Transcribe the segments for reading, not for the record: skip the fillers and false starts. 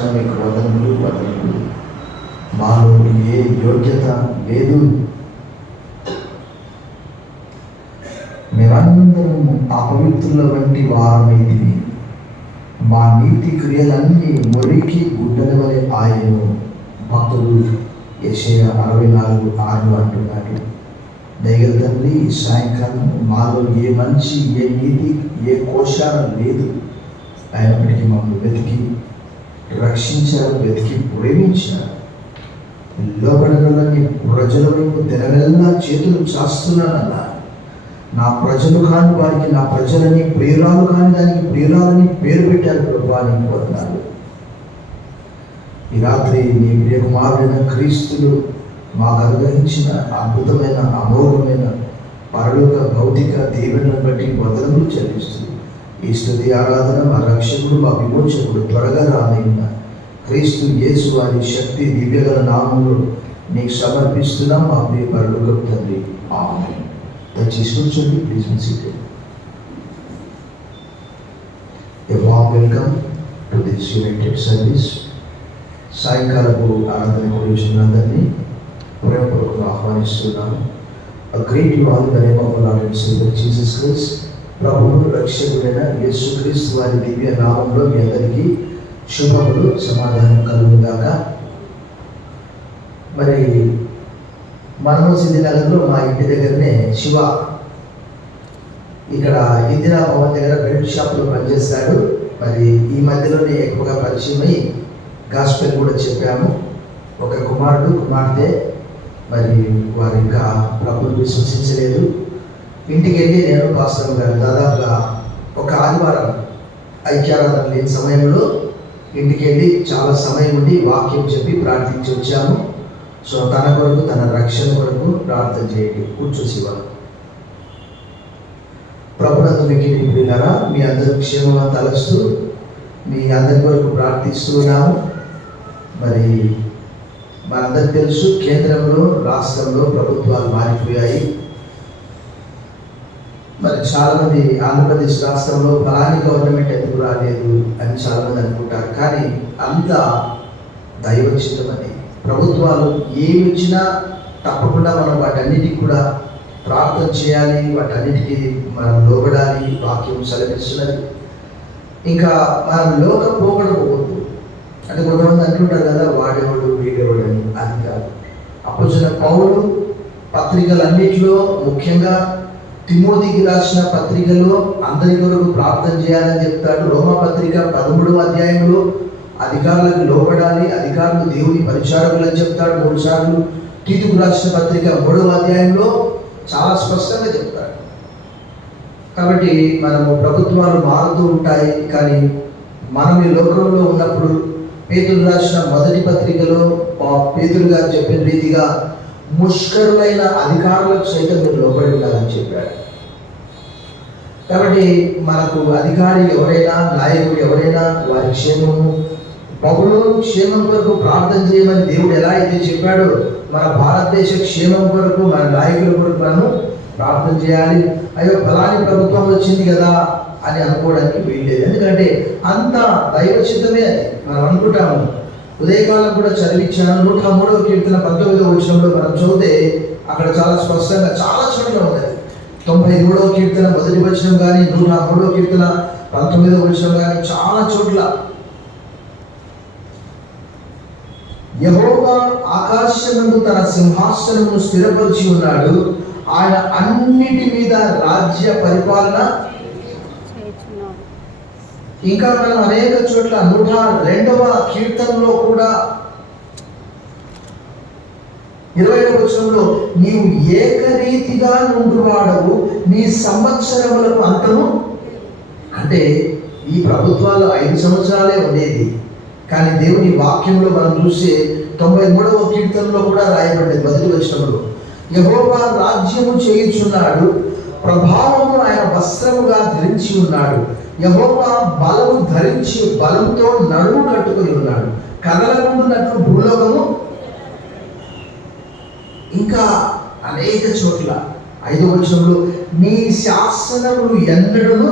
వదనములు మాలో ఏ యోగ్యత లేదు. మేమందరము అపవిత్రుల వంటి వారమైతివి. మా నీతి క్రియలన్నీ మురికి గుడ్డల వలె ఆయను. భక్తుడు యెషయా 64:6 అంటున్నాడు. దయగల తండ్రి, ఈ సాయంకాలం మాలో ఏ మంచి, ఏ నీతి, ఏ కోశాలు లేదు. అయినప్పటికీ మమ్మల్ని వెతికి రక్షించారు, వెతికి ప్రేమించారు. లోబడగలని ప్రజల వైపు తెరవెల్లా చేతులు చాస్తున్నానన్నా, నా ప్రజలు కాని వారికి నా ప్రజలని, ప్రియురాలు కాని దానికి ప్రియురాలని పేరు పెట్టారు ప్రభువా. నీకు వందనాలు. ఈ రాత్రి నీ ప్రియకుమారుడైన క్రీస్తులు మాకు అనుగ్రహించిన అద్భుతమైన, అమోఘమైన పరలోక భౌతిక దీవెనలను బట్టి వందనములు చెల్లిస్తూ ఈ స్తుతి ఆరాధన మా రక్షకుడు, మా విమోచకుడు, త్వరగా రానైన క్రీస్తు యేసు వారి శక్తి దివ్యగల నామంలో నీకు సమర్పిస్తున్నాం మా ప్రియ పరలోక తండ్రి. ఆమేన్. దయచేసి కూర్చోండి. Please be seated. A warm welcome to this united service. సాయంకాలపు ఆరాధన కూర్చున్నందరినీ ప్రేమపూర్వకంగా ఆహ్వానిస్తున్నాను. A great you all in the name of our Lord and Savior Jesus Christ. ప్రభువు రక్షకుడైన యేసుక్రీస్తు వారి దివ్య నామంలో మీ అందరికీ శుభములు, సమాధానం కలుగుగాక. మరి మనము సిద్ధినగర్లో మా ఇంటి దగ్గరనే శివ ఇక్కడ ఇందిరా భవన్ దగ్గర బెల్ట్ షాప్లో పనిచేస్తాడు. మరి ఈ మధ్యలోనే ఎక్కువగా పరిచయం అయ్యి గాస్పెల్ కూడా చెప్పాము. ఒక కుమారుడు, కుమార్తె, మరి వారు ఇంకా ప్రభువుని విశ్వసించలేదు. ఇంటికి వెళ్ళి నేను పాస్టర్ గారు దాదాపుగా ఒక ఆదివారం ఐక్యారాధన లేని సమయంలో ఇంటికి వెళ్ళి చాలా సమయం ఉండి వాక్యం చెప్పి ప్రార్థించి వచ్చాము. సో తన కొరకు, తన రక్షణ కొరకు ప్రార్థన చేయండి. కూర్చో శివ. ప్రభునందు మిక్కిలి ప్రియులారా, మీ అందరూ క్షేమంగా తలస్తూ మీ అందరి కొరకు ప్రార్థిస్తున్నాము. మరి మనందరికి తెలుసు, కేంద్రంలో, రాష్ట్రంలో ప్రభుత్వాలు మారిపోయాయి. మరి చాలామంది ఆంధ్రప్రదేశ్ రాష్ట్రంలో ఫలాని గవర్నమెంట్ ఎందుకు రాలేదు అని చాలామంది అనుకుంటారు. కానీ అంతా దైవచిత్తమని. ప్రభుత్వాలు ఏమి ఇచ్చినా తప్పకుండా మనం వాటన్నిటికి కూడా ప్రార్థన చేయాలి, వాటన్నిటికీ మనం లోబడాలి. వాక్యం సెలవిస్తున్నది. ఇంకా మనం లోక పోగొడకూడదు. అంటే కొంతమంది అంటుంటారు కదా, వాడేవాడు వీడేవాడు అని. అది కాదు. అపోస్తలుడైన పౌలు పత్రికలన్నిటిలో, ముఖ్యంగా తిమోతికి రాసిన పత్రికలో అందరి కొరకు ప్రార్థన చేయాలని చెప్తాడు. రోమా పత్రిక 13వ అధ్యాయంలో అధికారులకు లోబడాలి, అధికారులు దేవుని పరిచారకులు అని చెప్తాడు 3 సార్లు. తీతుకు రాసిన పత్రిక 3వ అధ్యాయంలో చాలా స్పష్టంగా చెప్తాడు. కాబట్టి మనము ప్రభుత్వాలు మారుతూ ఉంటాయి, కానీ మనం ఈ లోకంలో ఉన్నప్పుడు పేతురు రాసిన మొదటి పత్రికలో పేతురు గారు చెప్పిన రీతిగా ముష్కరులైన అధికారులకు సైతం మీరు లోబడి ఉండాలని చెప్పాడు. కాబట్టి మనకు అధికారి ఎవరైనా, నాయకుడు ఎవరైనా వారి క్షేమము, బబులోను క్షేమం కొరకు ప్రార్థన చేయమని దేవుడు ఎలా అయితే చెప్పాడో, మన భారతదేశ క్షేమం కొరకు, మన నాయకుల కొరకు మనము ప్రార్థన చేయాలి. అయ్యో ఫలాని ప్రభుత్వం వచ్చింది కదా అని అనుకోవడానికి వీల్లేదు. ఎందుకంటే అంత దైవచిత్తమే అది. మనం అనుకుంటాము. ఉదయకాలం కూడా చదివించాను. 103వ కీర్తన 19వ వచనంలో మనం చదివితే అక్కడ చాలా స్పష్టంగా చాలా చోట్ల ఉన్నది. 93వ కీర్తన 1వ వచనం కానీ, 103వ కీర్తన 19వ వచనం కానీ చాలా చోట్ల యెహోవా ఆకాశమందు తన సింహాసనమును స్థిరపరిచి ఉన్నాడు, ఆయన అన్నిటి మీద రాజ్య పరిపాలన. ఇంకా మనం అనేక చోట్ల 102వ కీర్తనలో కూడా 20వ వచనంలో నీవు ఏకరీతిగా నుండువాడవు, నీ సంవత్సరములకు అంతము. అంటే ఈ ప్రభుత్వాలు 5 సంవత్సరాలే ఉండేది. కానీ దేవుని వాక్యంలో మనం చూస్తే 93వ కీర్తనలో కూడా రాయబడింది 1వ వచనంలో, యెహోవా రాజ్యము చేయుచున్నాడు, ప్రభావము ఆయన వస్త్రముగా ధరించి ఉన్నాడు, యెహోవా బలము ధరించి బలంతో నడుము కట్టుకుని ఉన్నాడు, కదలకుండునట్లు భూలోకము. ఇంకా అనేక చోట్ల 5వ వచనంలో నీ శాసనములు ఎన్నడూను.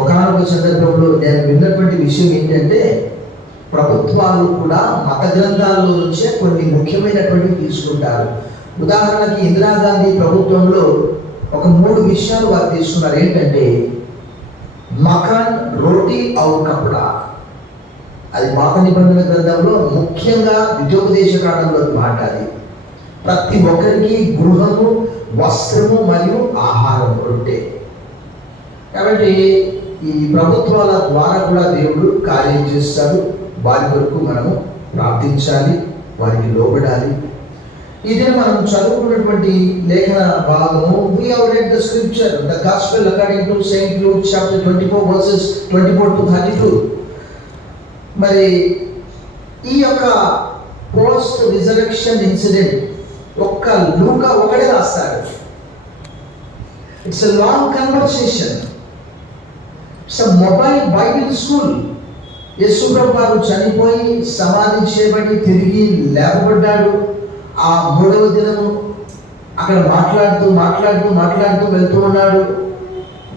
ఒకనొక సందర్భంలో నేను విన్నటువంటి ప్రభుత్వాలు కూడా మత గ్రంథాల్లో నుంచే కొన్ని ముఖ్యమైనటువంటివి తీసుకుంటారు. ఉదాహరణకి ఇందిరాగాంధీ ప్రభుత్వంలో ఒక 3 విషయాలు వారు తీసుకున్నారు. ఏంటంటే మకాన్, రోటీ ఔర్ కపడా. అది పాత నిబంధన గ్రంథంలో ముఖ్యంగా ద్వితీయోపదేశ కాలంలో మాట. అది ప్రతి ఒక్కరికి గృహము, వస్త్రము మరియు ఆహారం రొట్టె. కాబట్టి ఈ ప్రభుత్వాల ద్వారా కూడా దేవుడు కార్యం చేస్తాడు. వారి కొరకు మనము ప్రార్థించాలి, వారికి లోబడాలి. ఇది మనం చదువుకున్నటువంటి లేఖన భాగము. We have read the scripture, the gospel according to Saint Luke chapter 24 verses 24 to 32. మరి ఈ యొక్క పోస్ట్ రిజరెక్షన్ ఇన్సిడెంట్ ఒక్క లూకా ఒకడే రాస్తాడు. It's a long conversation. It's a mobile Bible school. యేసుప్రభు వారు చనిపోయి సమాధి చేయబడి తిరిగి లేపబడ్డాడు. ఆ 3వ దినము అక్కడ మాట్లాడుతూ వెళ్తూ ఉన్నాడు.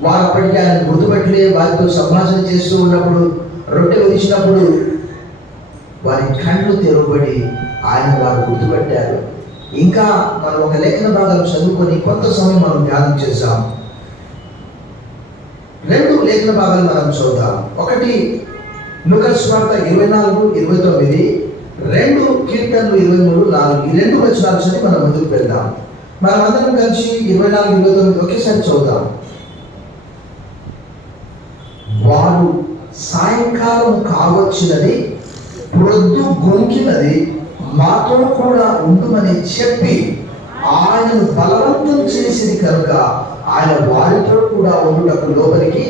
వారు అప్పటికి ఆయన గుర్తుపట్టలే. వారితో సంభాషణ చేస్తూ ఉన్నప్పుడు, రొట్టె విరిచినప్పుడు వారి కళ్ళు తెరవబడి ఆయన వారు గుర్తుపెట్టారు. ఇంకా మనం ఒక లేఖన భాగాలు చదువుకొని కొంత సమయం మనం ధ్యానం చేద్దాం. 2 లేఖన భాగాలు మనం చూద్దాం. ఒకటి లూకా సువార్త 24:29, 2 కీర్తనలు 23:4. ఈ 2 వచనాలు చదివి మనం ముందుకు వెళ్దాం. మనం అందరం కలిసి 24:29 ఒకేసారి చూద్దాం. వారు సాయంకాలం కావచ్చినది, ప్రొద్దు గుంకినది, మాతో కూడా ఉండుమని చెప్పి ఆయనను బలవంతం చేసింది కనుక ఆయన వారితో కూడా ఉండుటకు లోపలికి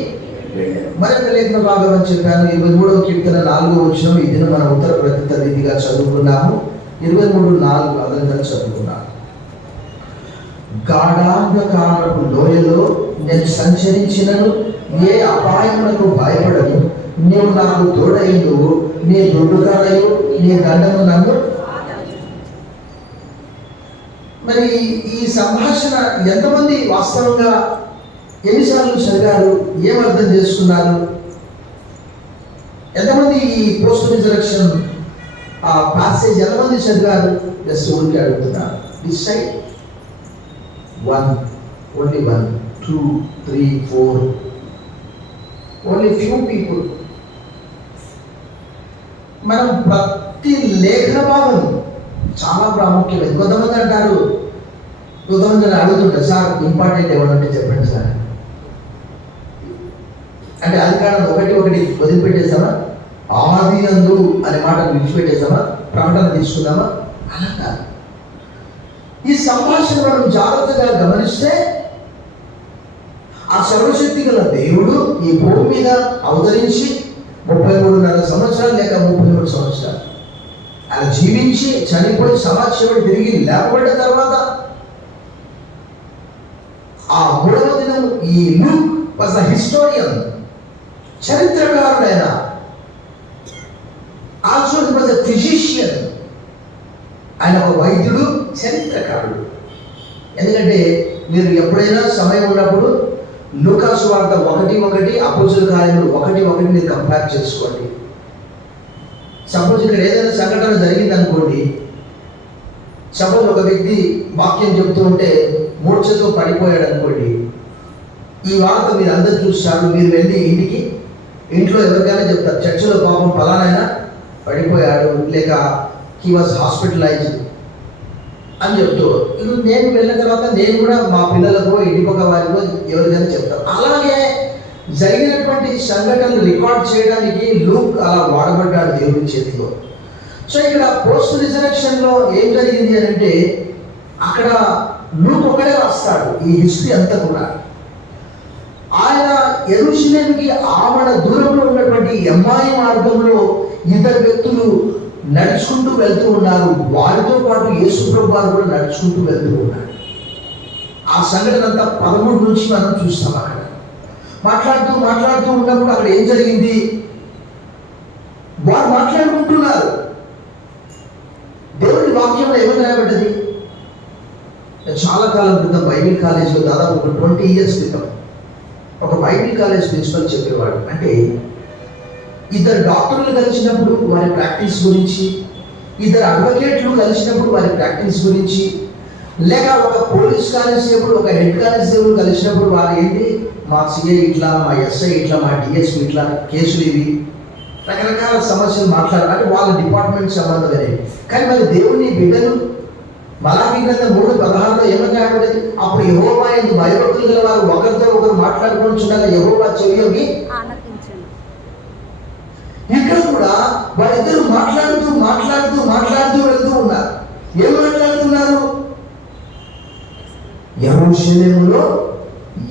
వెళ్ళారు. మరొక లేఖన భాగం అని చెప్పాను. 23వ కీర్తన 4వ వచనం. ఈ దినం మనం ఉత్తర ప్రతిత రీతిగా చదువుకున్నాము. 23:4 అదనంగా చదువుకున్నాము. గాఢాంధకారపు లోయలో నేను సంచరించినను ఏ అపాయములకు భయపడను. నీవు నాకు తోడైండు, నీ దొడ్డుగానయు నీ దండము నన్ను. మరి ఈ సంభాషణ ఎంతమంది వాస్తవంగా ఎన్నిసార్లు చదివారు, ఏమర్థం చేసుకున్నారు? ఎంతమంది ఈ పోస్ట్ రిజరెక్షన్ ఆ ప్యాసేజ్ ఎంతమంది చదివారు? జస్ట్ ఊరికి అడుగుతున్నారు. Decide 1, only 1, 2, 3, 4, only few people. మనం ప్రతి లేఖన భాగం చాలా ప్రాముఖ్యమైనది. కొంతమంది అంటారు, కొంతమంది అడుగుతుంటారు, సార్ ఇంపార్టెంట్ ఏమన్నా చెప్పండి సార్ అంటే. అది కారణం ఒకటి వదిలిపెట్టేసామా? ఆది యందు అనే మాట విడిచిపెట్టేసామా? ప్రకటన తీసుకుందామా? అలా కాదు. ఈ సంభాషణ మనం జాగ్రత్తగా గమనిస్తే ఆ సర్వశక్తి గల దేవుడు ఈ భూమి మీద అవతరించి 33.5 సంవత్సరాలు లేక 33 సంవత్సరాలు ఆయన జీవించి చనిపోయి సమాజం తిరిగి లేపబడ్డ తర్వాత ఆ 3వ దినం ఈ లూక్ వాజ్ ద హిస్టోరియన్, చరిత్రకారుడైన, also he was a physician. ఆయన ఒక వైద్యుడు, చరిత్రకారుడు. ఎందుకంటే మీరు ఎప్పుడైనా సమయం ఉన్నప్పుడు లూకా సువార్త 1:1, అపోస్తలుల కార్యములు 1:1 మీరు కంపేర్ చేసుకోండి. సపోజ్ ఇక్కడ ఏదైనా సంఘటన జరిగింది అనుకోండి. సపోజ్ ఒక వ్యక్తి వాక్యం చెప్తూ ఉంటే మూర్ఛతో పడిపోయాడు అనుకోండి. ఈ వార్త మీరు అందరూ చూస్తారు. మీరు వెళ్ళి ఇంట్లో ఎవరికైనా చెప్తారు, చర్చిలో పాపం ఫలానైనా పడిపోయాడు, లేక హీ వాజ్ హాస్పిటలైజ్డ్ అని చెప్తూ, ఇది నేను వెళ్ళిన తర్వాత నేను కూడా మా పిల్లలకో ఇంటికొక వారికో ఎవరికైనా చెప్తాను. అలాగే జరిగినటువంటి సంఘటనలు రికార్డ్ చేయడానికి లూక్ అలా వాడబడ్డాడు దేవుడి చేతిలో. సో ఇక్కడ పోస్ట్ రిజరెక్షన్లో ఏం జరిగింది అని అంటే, అక్కడ లూక్ ఒకడే రాస్తాడు ఈ హిస్టరీ అంతా కూడా. ఆయన యెరూషలేముకి ఆమడ దూరంలో ఉన్నటువంటి ఎమ్మాయి మార్గంలో 2 వ్యక్తులు నడుచుకుంటూ వెళ్తూ ఉన్నారు. వారితో పాటు యేసుప్రభు వారు కూడా నడుచుకుంటూ వెళ్తూ ఉన్నారు. ఆ సంఘటన అంతా 13 నుంచి మనం చూస్తాం. అక్కడ మాట్లాడుతూ ఉన్నప్పుడు అక్కడ ఏం జరిగింది? వారు మాట్లాడుకుంటున్నారు. దేవుడి వాక్యంలో ఏమని రాయబడ్డది? చాలా కాలం క్రితం బైబిల్ కాలేజీలో దాదాపు ఒక 20 years క్రితం ఒక బైబిల్ కాలేజ్ ప్రిన్సిపల్ చెప్పేవాడు. అంటే ఇద్దరు డాక్టర్లు కలిసినప్పుడు వారి ప్రాక్టీస్ గురించి, ఇద్దరు అడ్వకేట్లు కలిసినప్పుడు వారి ప్రాక్టీస్ గురించి, లేక ఒక పోలీస్ కానిస్టేబుల్ ఒక హెడ్ కానిస్టేబుల్ కలిసినప్పుడు వారు ఏంటి, మా సిఐ ఇట్లా, మా ఎస్ఐ ఇట్లా, మా డిఎస్పి ఇట్లా, కేసులు ఇవి, రకరకాల సమస్యలు మాట్లాడారు. అంటే వాళ్ళ డిపార్ట్మెంట్ సంబంధమే. కానీ మరి దేవుని బిడ్డలు మలాకీ గ్రంథం 3:16 ఏమని రాయబడింది? అప్పుడు యెహోవా యందు భయభక్తులు గల వారు ఒకరితో ఒకరు మాట్లాడుకుంటుండగా యెహోవా చెవియొగ్గి ఆలకించెను. ఇక్కడ కూడా వారిద్దరు మాట్లాడుతూ మాట్లాడుతూ మాట్లాడుతూ వెళ్తూ ఉన్నారు. ఏం మాట్లాడుతున్నారు? యెరూషలేములో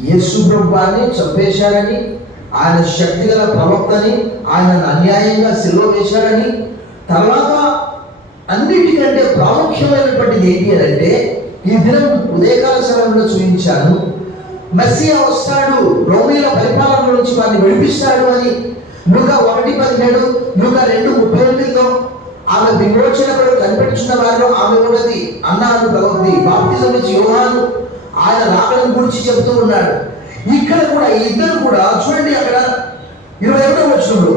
యేసు ప్రభువుని చంపేశారని, ఆయన శక్తి గల ప్రవక్తని, ఆయనను అన్యాయంగా సిలువ వేశారని, తర్వాత అన్నిటికంటే ప్రాముఖ్యమైనటువంటిది ఏంటి అంటే, ఈ దినం ఉదయకాల సమయంలో చూపించాను, మెస్సియా వస్తాడు, రోమీల పరిపాలన నుంచి వారిని విడిపిస్తాడు అని లూకా 1:17, లూకా 2:38లో ఆమె విమోచనకుడు కనిపెట్టుచున్న వారిలో ఆమె ఉన్నది. అన్నాను ప్రవక్తి బాప్తిజం ఇచ్చి యోహాను ఆయన రాకడను గురించి చెబుతూ ఉన్నాడు. ఇక్కడ కూడా ఈ ఇద్దరు కూడా చూడండి, అక్కడ 21వ వచనంలో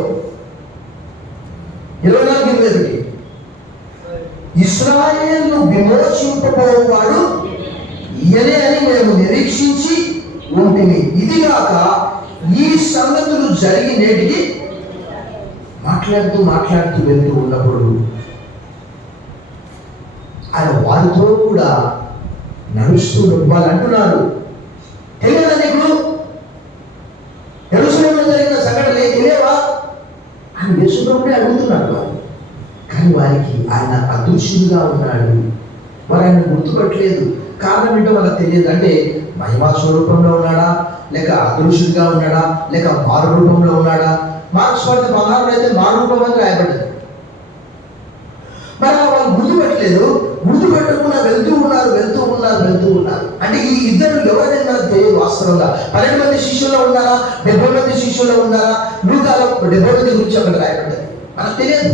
24-21 ఇశ్రాయేలును విమోచింపబోవాడు ఈయనే అని మేము నిరీక్షించి ఉంటిమి. ఇదిగాక ఈ సంగతులు జరిగి నేటికి మాట్లాడుతూ మాట్లాడుతూ వెళ్తూ ఉన్నప్పుడు ఆయన వారితో కూడా నడుస్తూ వాళ్ళు అంటున్నారు, తెలియదా నీకు యెరూషలేములో జరిగిన సంఘటన తెలియవా అని యేసుప్రభునే అడుగుతున్నారు వారు. కానీ వారికి ఆయన అదృశ్యుడిగా ఉన్నాడు, వారు ఆయన గుర్తుపట్టలేదు. కారణం ఏంటో వాళ్ళకి తెలియదు. అంటే మహిమా స్వరూపంలో ఉన్నాడా, లేక అదృశ్యుడిగా ఉన్నాడా, లేక మారు రూపంలో ఉన్నాడా? మార్క్స్ 16 అయితే మారు రూపం అని రాయబడ్డది. మరి వాళ్ళు గుర్తుపెట్టలేదు. గుర్తుపెట్టకుండా వెళ్తూ ఉన్నారు. అంటే ఈ ఇద్దరు ఎవరైనా మనకు తెలియదు. వాస్తవంగా 12 మంది శిష్యుల్లో ఉన్నారా, 70 మంది శిష్యుల్లో ఉన్నారా? లూకాలో 70 మంది గురించి అక్కడ రాయబడ్డది, మనకు తెలియదు.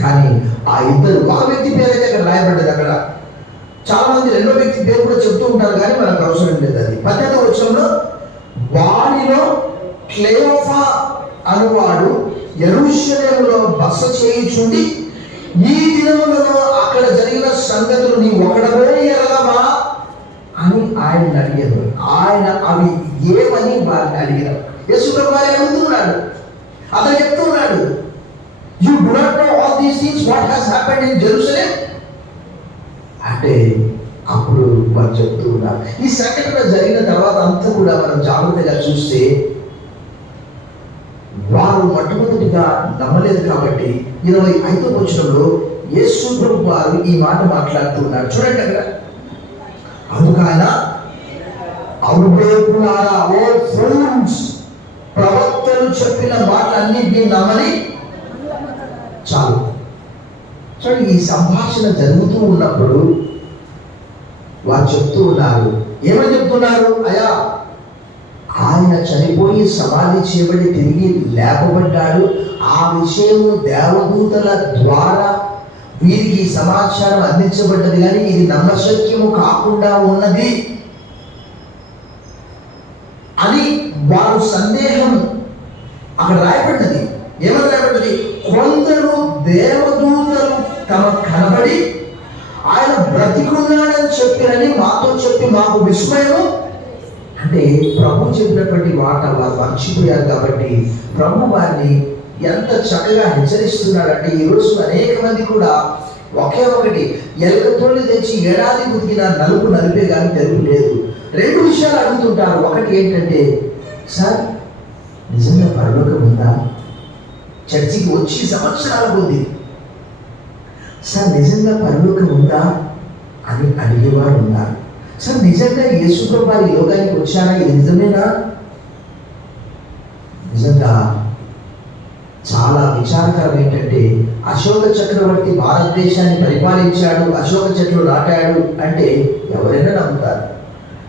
కానీ ఆ ఇద్దరు, ఒక వ్యక్తి పేరు అయితే అక్కడ రాయబడ్డది. అక్కడ చాలా మంది రెండో వ్యక్తి పేరు కూడా చెప్తూ ఉంటారు, కానీ మనకు అవసరం లేదు. అది 18వ వచనంలో వారిలో క్లెయోఫా అనువాడు యెరూషలేములో బస చేయుచుండి ఈ దినములలో అక్కడ జరిగిన సంగతులు నీ ఒకడవే ఎరగవా అని ఆయన అడిగారు. ఆయన అవి ఏమని వారిని అడిగారు. యేసు ప్రభువు అడుగుతున్నాడు, అతను చెప్తున్నాడు, you do not know all these things what has happened in Jerusalem అంటే అప్పుడు వారు చెప్తూ ఉన్నారు. ఈ సంఘటన జరిగిన తర్వాత అంతా కూడా మనం జాగ్రత్తగా చూస్తే వారు మొట్టమొదటిగా నమ్మలేదు. కాబట్టి 25వ వచనంలో యేసు ప్రభువు వారు ఈ మాట మాట్లాడుతున్నారు. చూడండి అక్కడ, అందుకు ఆయన అవివేకులారా, ఓ ఫూల్స్, ప్రవక్తలు చెప్పిన మాటలన్నింటినీ నమ్మని చాలు. చూడండి, ఈ సంభాషణ జరుగుతూ ఉన్నప్పుడు వారు చెప్తూ ఉన్నారు, ఏమని చెప్తున్నారు? అయ్యా, ఆయన చనిపోయి సమాధి చేయబడి తిరిగి లేపబడ్డాడు. ఆ విషయము దేవదూతల ద్వారా వీరికి సమాచారం అందించబడ్డది, కానీ ఇది నమ్మశక్యము కాకుండా ఉన్నది అని వారు సందేహం అక్కడ రాయబడ్డది. ఏమని రాయబడ్డది? కొందరు దేవదూతలు తమకు కనబడి ఆయన బ్రతికున్నాడని చెప్పినని మాతో చెప్పి మాకు విస్మయము. అంటే ప్రభు చెప్పినటువంటి మాట వారు మర్చిపోయారు. కాబట్టి ప్రభు వారిని ఎంత చక్కగా హెచ్చరిస్తున్నాడంటే, ఈరోజు అనేక మంది కూడా ఒకే ఒకటి, ఎలుకతోళ్ళు తెచ్చి ఏడాది బతికిన నలుపు నలిపే కానీ తెలుగు లేదు. 2 విషయాలు అడుగుతుంటారు. ఒకటి ఏంటంటే, సార్ నిజంగా పరలోకం ఉందా? చర్చికి వచ్చి సంవత్సరాలకు ఉంది, సార్ నిజంగా పరలోకం ఉందా అని అడిగేవారు ఉన్నారు. సార్ నిజంగా యేసు ప్రభువు ఈ లోకానికి వచ్చారా, ఇది నిజమేనా? నిజంగా చాలా విచారకరం ఏంటంటే, అశోక చక్రవర్తి భారతదేశాన్ని పరిపాలించాడు, అశోక చెట్లు నాటాడు అంటే ఎవరైనా నమ్ముతారు.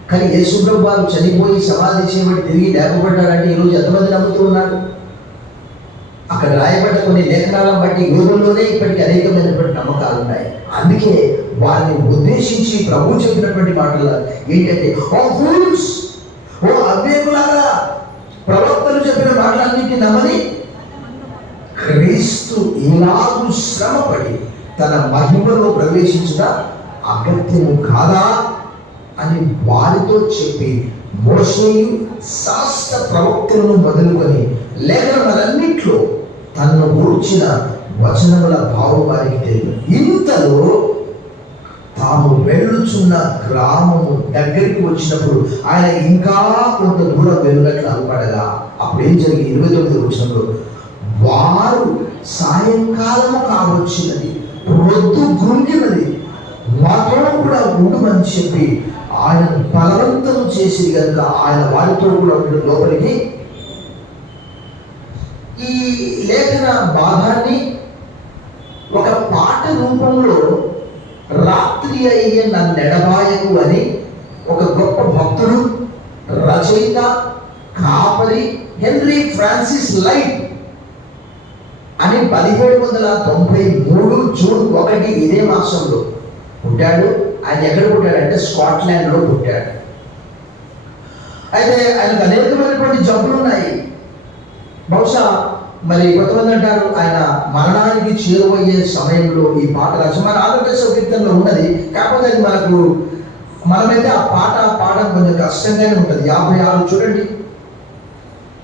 కానీ యేసు ప్రభువు వారు చనిపోయి సమాధి చేయబడి తిరిగి లేపబడ్డారంటే ఈరోజు ఎంతమంది నమ్ముతూ ఉన్నారు? అక్కడ రాయబడ్డ కొన్ని లేఖనాలను బట్టి యూదుల్లోనే ఇప్పటికీ అనేకమైనటువంటి నమ్మకాలు ఉన్నాయి. అందుకే వారిని ఉద్దేశించి ప్రభు చెప్పినటువంటి మాటలు ఏంటంటే, ఓ ఫూల్స్, ఓ అవివేకులారా, ప్రవక్తలు చెప్పిన మాటలన్నింటినీ నమ్మని క్రీస్తు ఇలాగూ శ్రమపడి తన మహిమలో ప్రవేశించుట అగత్యము కాదా అని వారితో చెప్పి మోషేయు శాస్త్ర ప్రవక్తలను మొదలుకొని లేఖనములన్నిట్లో తనను గూర్చిన వచనముల భావం వారికి తెలియదు. ఇంతలో తాము వెళ్ళుచున్న గ్రామము దగ్గరికి వచ్చినప్పుడు ఆయన ఇంకా కొంత దూరం వెళ్ళినట్లు అనపడగా అప్పుడు ఏం జరిగింది? 29వ వచనంలో, వారు సాయంకాలము కావచ్చినది, రొద్దు గుంగినది, మాతో కూడా ఉండుమని చెప్పి ఆయన బలవంతం చేసి కనుక ఆయన వారితో కూడా లోపలికి. ఈ లేఖన భాగాన్ని ఒక పాట రూపంలో రాత్రి అయ్యే నన్నెడబాయకు అని ఒక గొప్ప భక్తుడు, రచయిత, కాపరి హెన్రీ ఫ్రాన్సిస్ లైట్ అని 1793 జూన్ 1 ఇదే మాసంలో పుట్టాడు. ఆయన ఎక్కడ పుట్టాడంటే స్కాట్లాండ్లో పుట్టాడు. అయితే ఆయనకు అనేకమైనటువంటి జబ్బులు ఉన్నాయి. బహుశా మరి కొంతమంది అంటారు ఆయన మరణానికి చేరువయ్యే సమయంలో ఈ పాట రాసి మన ఆంధ్రప్రదేశ్ కీర్తనలో ఉన్నది. కాకపోతే అది మనమైతే ఆ పాట పాడడం కొంచెం కష్టంగానే ఉంటుంది. 56 చూడండి,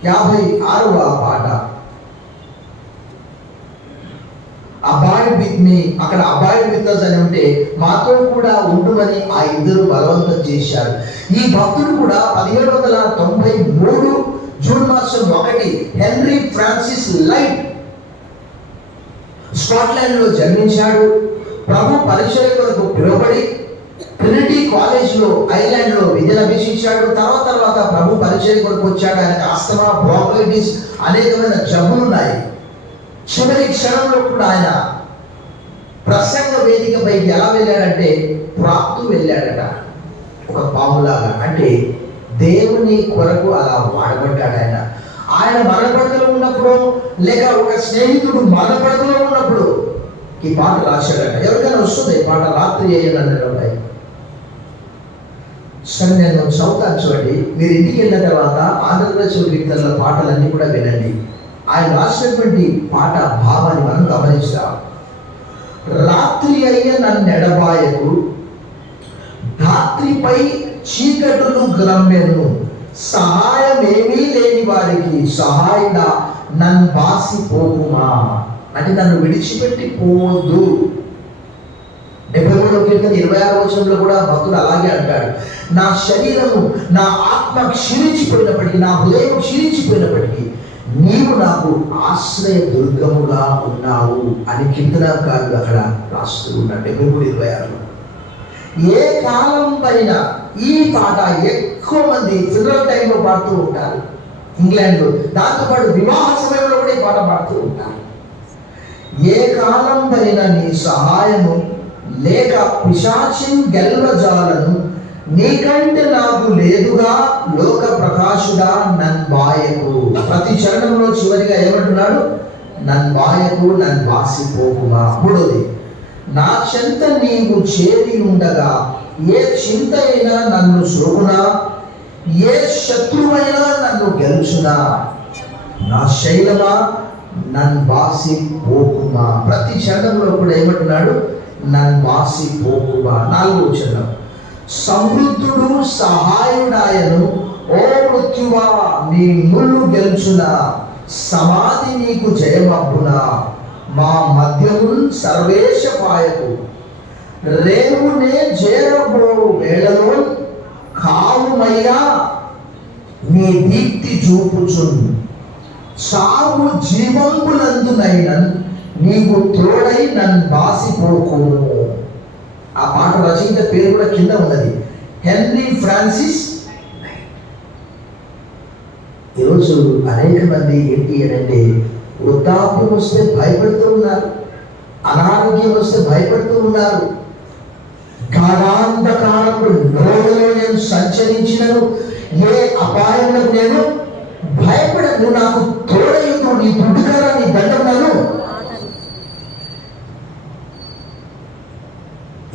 56వ పాట, అబాయిడ్ విత్ మీ. అక్కడ అబాయిడ్ విత్ అస్ అని ఉంటే మాతో కూడా ఉండుమని ఆ ఇద్దరు బలవంతం చేశారు. ఈ భక్తుడు కూడా 1793 జూన్ మాసం 1 హెన్రీ ఫ్రాన్సిస్ లైట్ స్కాట్లాండ్లో జన్మించాడు. ప్రభు పరిచర్య కొరకు పిలువబడి ట్రినిటీ కాలేజ్లో ఐర్లాండ్లో విద్యను అభ్యసించాడు. తర్వాత ప్రభు పరిచర్య కొరకు వచ్చాడు. ఆయనకు ఆస్తమా, బ్రాంకైటిస్ అనేకమైన జబ్బులు ఉన్నాయి. చివరి క్షణంలో కూడా ఆయన ప్రసంగ వేదికపైకి ఎలా వెళ్ళాడంటే ప్రాప్తు వెళ్ళాడట, ఒక పాములాగా. అంటే దేవుని కొరకు అలా వాడబడ్డాడు ఆయన. ఆయన మరణపడకలో ఉన్నప్పుడు లేక ఒక స్నేహితుడు మరణపడకలో ఉన్నప్పుడు ఈ పాట రాశాడట. ఎవరికైనా వస్తుంది ఈ పాట? రాత్రి అయ్యనన్నాడు. సరే నేను చదువుతాను చూడండి. మీరు ఇంటికి వెళ్ళిన తర్వాత ఆంధ్రప్రదేశ్ కీర్తనల పాటలన్నీ కూడా వినండి. ఆయన రాసినటువంటి పాట భావాన్ని మనం గమనిస్తాం. రాత్రి అయ్యే నన్నెడబాయకు, ధాత్రిపై చీకటులు గ్రమ్మెను, సహాయమేమీ లేని వారికి సహాయంగా నన్ను బాసిపోకుమా. అంటే నన్ను విడిచిపెట్టి పోవద్దు. 73వ కీర్తన 26వ వచనంలో కూడా భక్తుడు అలాగే అంటాడు, నా శరీరము నా ఆత్మ క్షీణించిపోయినప్పటికీ, నా హృదయం క్షీణించిపోయినప్పటికీ నీవు నాకు ఆశ్రయ దుర్గముగా ఉన్నావు అని కీర్తనకారుడు అక్కడ రాస్తూ ఉన్నాడు. 73:26. ఏ కాలం పైన ఈ పాట ఎక్కువ మంది ఫినరల్ టైంలో పాడుతూ ఉంటారు ఇంగ్లాండ్లో. దాంతోపాటు వివాహ సమయంలో కూడా ఈ పాట పాడుతూ ఉంటారు. ఏ కాలం పైన నీ సహాయము లేక పిశాచిం గెల్వజాలను, నీకంటే నాకు లేదుగా లోక ప్రకాశుడా నన్బాయకు. ప్రతి చరణంలో చివరిగా ఏమంటున్నాడు? నన్బాయకు, నన్ను బాసిపోకుమా. 3వది, నా చెంత నీవు చేరి ఉండగా ఏ చింత అయినా నన్ను సోకునా, ఏ శత్రువైనా నన్ను గెలుచునా, నా శైలమా నన్ను బాసిపోకుమా. ప్రతి చరణంలో కూడా ఏమంటున్నాడు? నన్ను బాసిపోకుమా. 4వ చరణం, సమృద్ధుడు సహాయుడాయను, ఓ మృత్యువా నీ ముళ్ళు గెలుచునా, సమాధి నీకు జయమబ్బునా, మా మధ్యము సర్వేశపాయకు, రేవునే చేరబో వేళలో కావుమయ్యా నీ దీప్తి చూపుచున్, సాగు జీవంబులందునైన నీకు తోడై నన్ను బాసిపోకుము. ఆ పాట రచయిత పేరు కూడా కింద ఉన్నది, హెన్రీ ఫ్రాన్సిస్. ఈరోజు అనేక మంది ఏంటి అంటే వృద్ధాప్యం వస్తే భయపడుతూ ఉన్నారు, అనారోగ్యం వస్తే భయపడుతూ ఉన్నారు. గాఢాంధకారముడు నోడలో నేను సంచరించినను ఏ అపాయంలో నేను భయపడను, నాకు తోడయుడు నీ దుడ్డుకర నీ దండములను.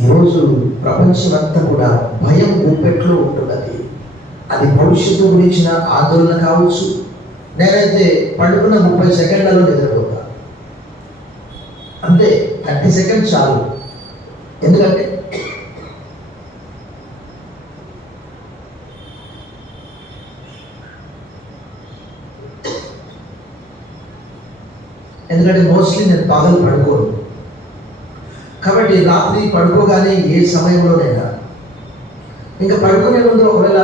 ఈరోజు ప్రపంచమంతా కూడా భయం ఊపెట్లో ఉంటున్నది. అది భవిష్యత్తు గురించిన ఆందోళన కావచ్చు. నేనైతే పండుకున్న 30 సెకండ్లలో నిద్రపోతా. 30 సెకండ్స్ చాలు. ఎందుకంటే మోస్ట్లీ నేను పగలు పడుకోను. కాబట్టి రాత్రి పడుకోగానే ఏ సమయంలోనైనా ఇంకా పడుకునే ముందు ఒకవేళ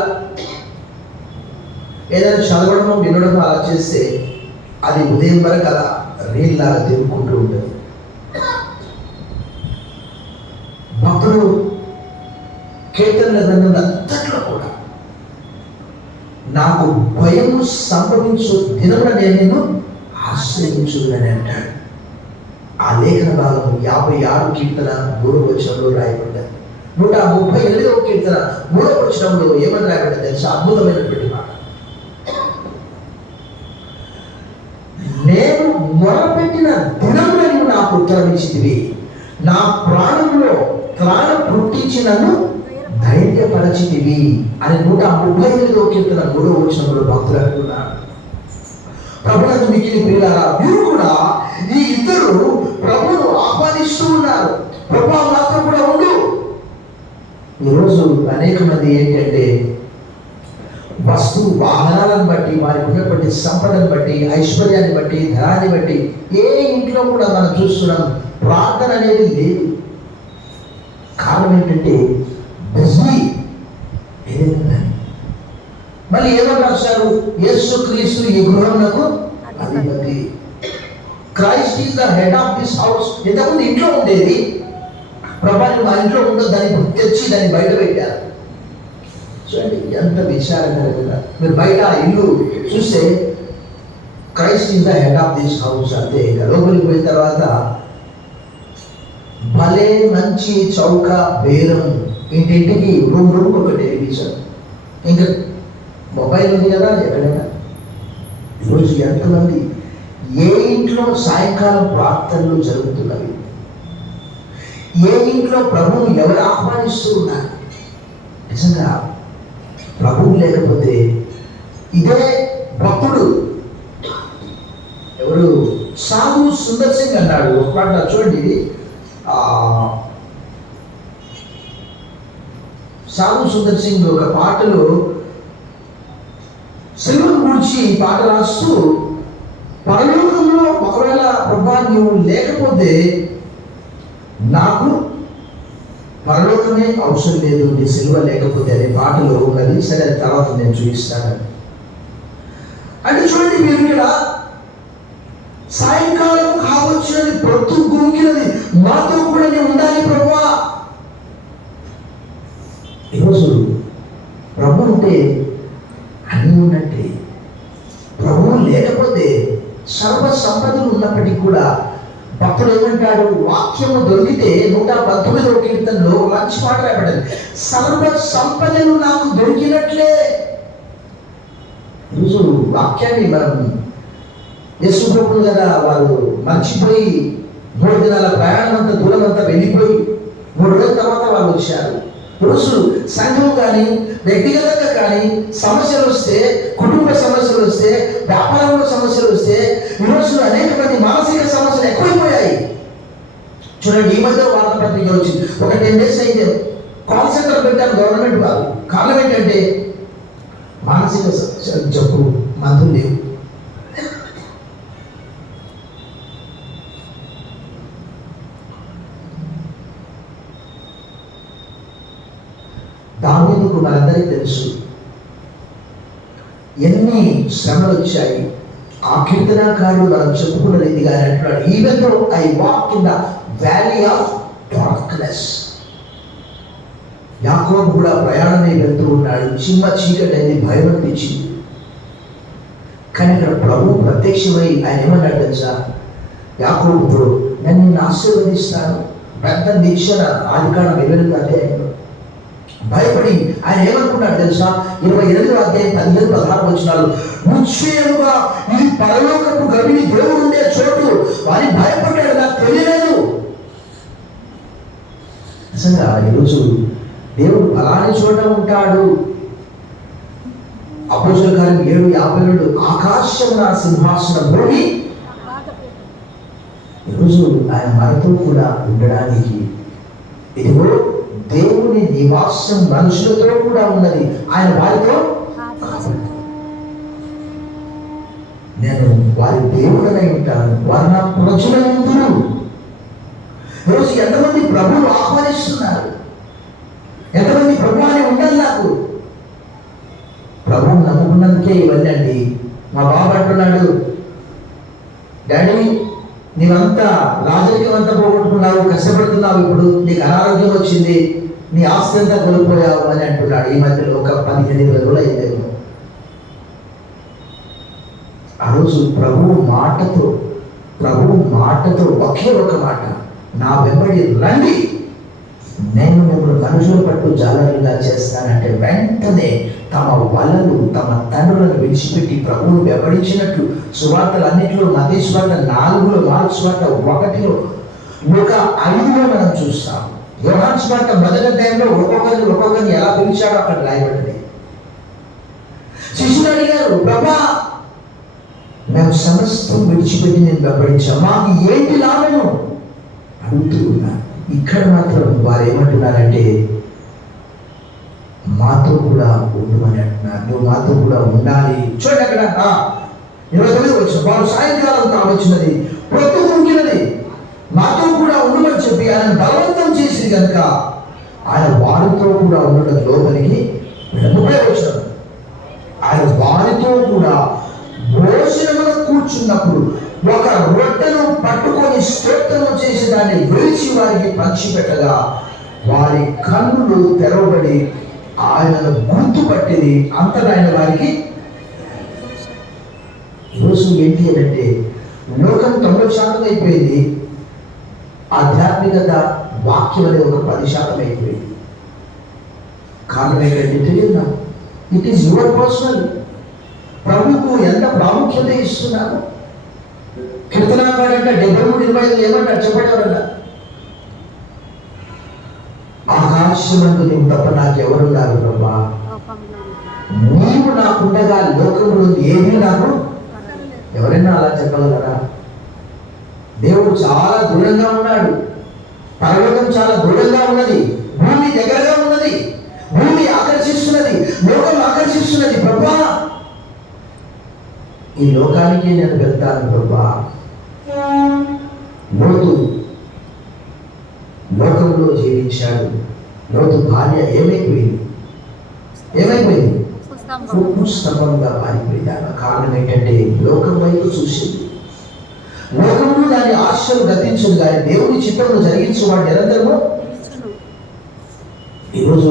ఏదైనా చదవడమో వినడమో అలా చేస్తే అది ఉదయం వరకు అలా రీల్లాగా తిరుగుకుంటూ ఉంటుంది. భక్తులు కీర్తనల గ్రంథం అంతట్లో కూడా నాకు భయము సంభవించు దినమున నేను ఆశ్రయించుదని అంటాడు. ఆ లేఖన భాగం 56 కీర్తన 3వ వచనంలో రాయబడ్డది. 138వ కీర్తన 3వ వచనంలో ఏమని రాయబడ్డది తెలుసా? అద్భుతమైనటువంటి మాట. నేను మొరపెట్టిన దినమున నీవు నాకు ఉత్తరమిచ్చితివి, నా ప్రాణంలో త్రాణ పుట్టించి నన్ను ధైర్యపరచితివి అని 138వ కీర్తన 3వ వచనంలో భక్తులు అంటున్నారు. ప్రభువుకు మిక్కిలి ప్రియులారా, మీరు కూడా ఈ ఇద్దరు ప్రభువును ఆహ్వానిస్తూ ఉన్నారు. ప్రభు నాతో కూడా ఉండు. ఈరోజు అనేక మంది ఏంటంటే వస్తు వాహనాలను బట్టి, వారికి ఉన్నటువంటి సంపదను బట్టి, ఐశ్వర్యాన్ని బట్టి, ధనాన్ని బట్టి ఏ ఇంట్లో కూడా మనం చూస్తున్నాం ప్రార్థన అనేది లేదు. కారణం ఏంటంటే బిజీ. మళ్ళీ ఏమని రాశారు? యేసు క్రీస్తు ఈ గృహమునకు అధిపతి. Christ is the head of this house. ఇంతకుముందు ఇంట్లో ఉండేది, ప్రభావం మా ఇంట్లో ఉండదు, దాన్ని తెచ్చి దాన్ని బయట పెట్టారు. చూడండి ఎంత విచారకరంగా. మీరు బయట ఇల్లు చూస్తే Christ is the head of this house అంతే. ఇక లోపలికి పోయిన తర్వాత భలే మంచి చౌక బేరం, ఇంటింటికి రూమ్కి ఒక టెలివిజన్, ఇంకా మొబైల్ ఉంది కదా ఎక్కడైనా. ఈరోజు ఎంతమంది ఏ ఇంట్లో సాయంకాలం ప్రార్థనలు జరుగుతున్నవి, ఏ ఇంట్లో ప్రభువును ఎవరు ఆహ్వానిస్తూ ఉన్నారు? నిజంగా ప్రభువు లేకపోతే ఇదే భక్తుడు ఎవరు సాధు సుందర్ సింగ్ అన్నాడు ఒక పాట. చూడండి, సాధు సుందర్ సింగ్ ఒక పాటలో సిలువను గురించి పాట రాస్తూ, పరలోకంలో ఒకవేళ ప్రభా నువ్వు లేకపోతే నాకు పరలోకమే అవసరం లేదు, నీ సిలువ లేకపోతే అనే పాటలో ఉన్నది. సరే, తర్వాత నేను చూపిస్తాను. అంటే చూడండి, మీరు ఇక్కడ సాయంకాలం కావచ్చునది, పొత్తు గుంకినది, మాతో కూడా నేను ఉండాలి ప్రభువా. ఈరోజు ప్రభు ఉంటే అన్నీ ఉన్నట్టే. ప్రభువు లేకపోతే సర్వ సంపదలు ఉన్నప్పటికీ కూడా భక్తుడు ఏమంటాడు? వాక్యము దొరికితే 119వ కీర్తనలో మంచి మాట రాయబడింది, సర్వ సంపదలు నాకు దొరికినట్లే. ఈరోజు వాక్యాన్ని మనం యేసు ప్రభువులు కదా వారు మర్చిపోయి 3 దినాల ప్రయాణం అంతా దూరం అంతా వెళ్ళిపోయి 3 రోజుల తర్వాత వాళ్ళు వచ్చారు. ఈరోజు సంఘం కానీ వ్యక్తిగతంగా కానీ సమస్యలు వస్తే, కుటుంబ సమస్యలు వస్తే, వ్యాపారంలో సమస్యలు వస్తే, ఈరోజు అనేక మంది మానసిక సమస్యలు ఎక్కువైపోయాయి. చూడండి, ఈ మధ్య వార్తాపత్రిక వచ్చింది, ఒక 10 days అయితే కాల్ సెంటర్ పెట్టారు గవర్నమెంట్ వారు. కారణం ఏంటంటే మానసిక జబ్బు, మందులు లేవు. దావీదుకు మనందరికీ తెలుసు ఎన్ని శ్రమలు వచ్చాయి. ఆ కీర్తనాకారుడు మనం చెప్పుకున్న రీతిగా అంటున్నాడు, even though I walk in the valley of darkness. యాకోబు కూడా ప్రయాణమే వెళ్తూ ఉన్నాడు, చిమ్మ చీకటి అనేది భయం అనిపించింది. కానీ ఇక్కడ ప్రభు ప్రత్యక్షమై ఆయన ఏమన్నాడు తెలుసా? యాకోబుతో నేను నిన్ను ఆశీర్వదిస్తాను. పెద్ద నిరీక్షణ ఆదికాండం 8వ అధ్యాయంలో భయపడి ఆయన ఏమనుకున్నాడు తెలుసా? 28వ అధ్యాయం 15-16 వచనాలు, నిశ్చయముగా ఇది పరలోకపు గవిని దేవుడు ఉండే చోటు. వారి భయపడ్డాడు, నాకు తెలియలేదు. నిజంగా ఈరోజు దేవుడు అలాంటి చోట ఉంటాడు. అపోస్తలుల కార్యం 7:52 ఆకాశం నా సింహాసనం, భూమి ఈరోజు ఆయన మనతో కూడా ఉండడానికి, ఇదిగో దేవుని నివాసం మనుషులతో కూడా ఉన్నది, ఆయన వారితో నేను వారి దేవుడనై ఉంటాను, వారు నా ప్రజలై ఉంటారు. ఈరోజు ఎంతమంది ప్రభువును ఆహ్వానిస్తున్నారు? ఎంతమంది ప్రభు అని ఉండాలి నాకు? ప్రభువు నమ్ముకున్నందుకే ఇవన్నీ అండి. మా బాబు అంటున్నాడు, డాడీ నీవంతా రాజరికం అంతా పోగొట్టుకున్నావు, కష్టపడుతున్నావు, ఇప్పుడు నీకు అనారోగ్యం వచ్చింది, నీ ఆస్తి అంతా కోల్పోయావు అని అంటున్నాడు. ఈ మధ్యలో ఒక 15-20 రోజులు అయిందేమో. ఆ రోజు ప్రభువు మాటతో ఒకే ఒక మాట, నా వెంబడి రండి, నేను మిమ్మల్ని మనుషుల పట్టు జాలరులుగా చేస్తానంటే వెంటనే తమ వలలు, తమ తండ్రులను విడిచిపెట్టి ప్రభువును వెంబడించినట్లు సువార్తలన్నింటిలో, మత్తయి సువార్త 4లో, మార్కు సువార్త 1లో, ఒక 5లో మనం చూస్తాం. యోహాను సువార్త మొదటి అధ్యాయంలో ఒక్కొక్కరిని ఎలా పిలిచాడో అక్కడ రాయబడింది. శిష్యులు అడిగారు, ప్రభా మేము సమస్తం విడిచిపెట్టి నేను వెంబడించాం, మాకు ఏంటి లాభము అడుగుతూ ఉన్నా. ఇక్కడ మాత్రం వారు ఏమంటున్నారంటే, మాతో కూడా ఉండమని అంటున్నారు. నువ్వు మాతో కూడా ఉండాలి. చూడండి అక్కడ 29 వచ్చిన వారు సాయంకాలం కావచ్చినది, ప్రొద్దు ముగినది, మాతో కూడా ఉండమని చెప్పి ఆయన బలవంతం చేసింది కనుక ఆయన వారితో కూడా ఉండడం లోపలికి 30 వచ్చిన ఆయన వారితో కూడా భోజనమును కూర్చున్నప్పుడు ఒక రొట్టెను పట్టుకొని స్తోత్రము చేసి దాన్ని విరిచి వారికి పంచిపెట్టగా వారి కన్నులు తెరవబడి ఆయనను గుర్తుపట్టింది. అంతటా ఆయన వారికి, ఈరోజు ఏంటి అంటే లోకం 90% అయిపోయింది, ఆధ్యాత్మికత వాక్యం అనేది ఒక 10% అయిపోయింది. కారణం ఏంటంటే తెలియదు. It is your personal. ప్రభువుకు ఎంత ప్రాముఖ్యత ఇస్తున్నాను. కీర్తనకారుడంటే 73:25 ఏమంటారు చెప్పండి ఎవరన్నా? ఆకాశమందు నీవు తప్ప నాకెవరున్నారు ప్రభా, నీవు నాకుండగా లోకములో ఏమీ నాకు. ఎవరైనా అలా చెప్పగలరా? దేవుడు చాలా దూరంగా ఉన్నాడు, పర్వతం చాలా దూరంగా ఉన్నది, భూమి దగ్గరగా ఉన్నది, భూమి ఆకర్షిస్తున్నది, లోకం ఆకర్షిస్తున్నది. ప్రభా ఈ లోకానికి నేను వెళ్తాను ప్రభా. లోతు లోకంలో జీవించాడు. లోతు భార్య ఏమైపోయింది? ఉప్పు స్తంభంగా మారిపోయింది. కారణం ఏంటంటే లోకం వైపు చూసింది. లోకంలో దాని ఆశలు గతించదు, కానీ దేవుని చిత్తమును జరిగించు వాడు నిరంతరము. ఈరోజు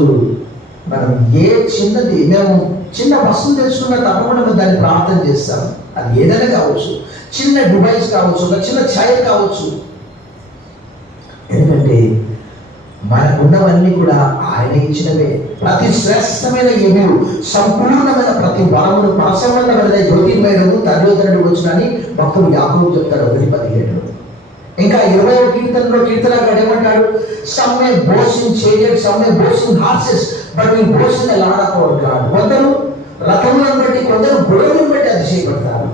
మనం ఏ చిన్నది, మేము చిన్న వస్తువు తెలుసుకున్నా తప్పకుండా మేము దాన్ని ప్రార్థన చేస్తాం. అది ఏదైనా కావచ్చు, చిన్న డివైస్ కావచ్చు, ఒక చిన్న ఛాయ్ కావచ్చు. ఎందుకంటే మనకున్నవన్నీ కూడా ఆయన ఇచ్చినవే. ప్రతి శ్రేష్టమైన ఎములు, సంపూర్ణమైన ప్రతి వరమును ప్రసన్నమైన జ్యోతిర్మయుడు తండ్రి వచ్చినని భక్తుడు యాకోబు చెప్తాడు 1:17. ఇంకా 20వ కీర్తనలో కీర్తనకారుడు ఏమంటాడు? Some may boast in chariots, some may boast in horses, but we boast in the Lord our God. కొందరు రథములను బట్టి, కొందరు గొడవలను బట్టి అతిశయపడతారు.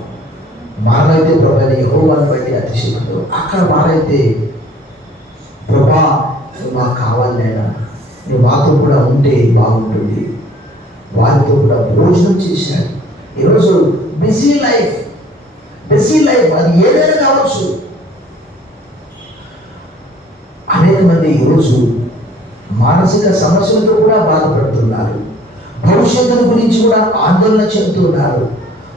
మానైతే ప్రభువైన యెహోవాను బట్టి అతిశయపడతారు. అక్కడ వారైతే ప్రభా నువ్వు మాకు కావాలి లేదా, నువ్వు మాతో కూడా ఉంటే బాగుంటుంది. వారితో కూడా భోజనం చేశాడు. ఈరోజు బిజీ లైఫ్ అది ఏదైనా కావచ్చు. అనేక మంది ఈరోజు మానసిక సమస్యలతో కూడా బాధపడుతున్నారు. భవిష్యత్తు గురించి కూడా ఆందోళన చెందుతున్నారు.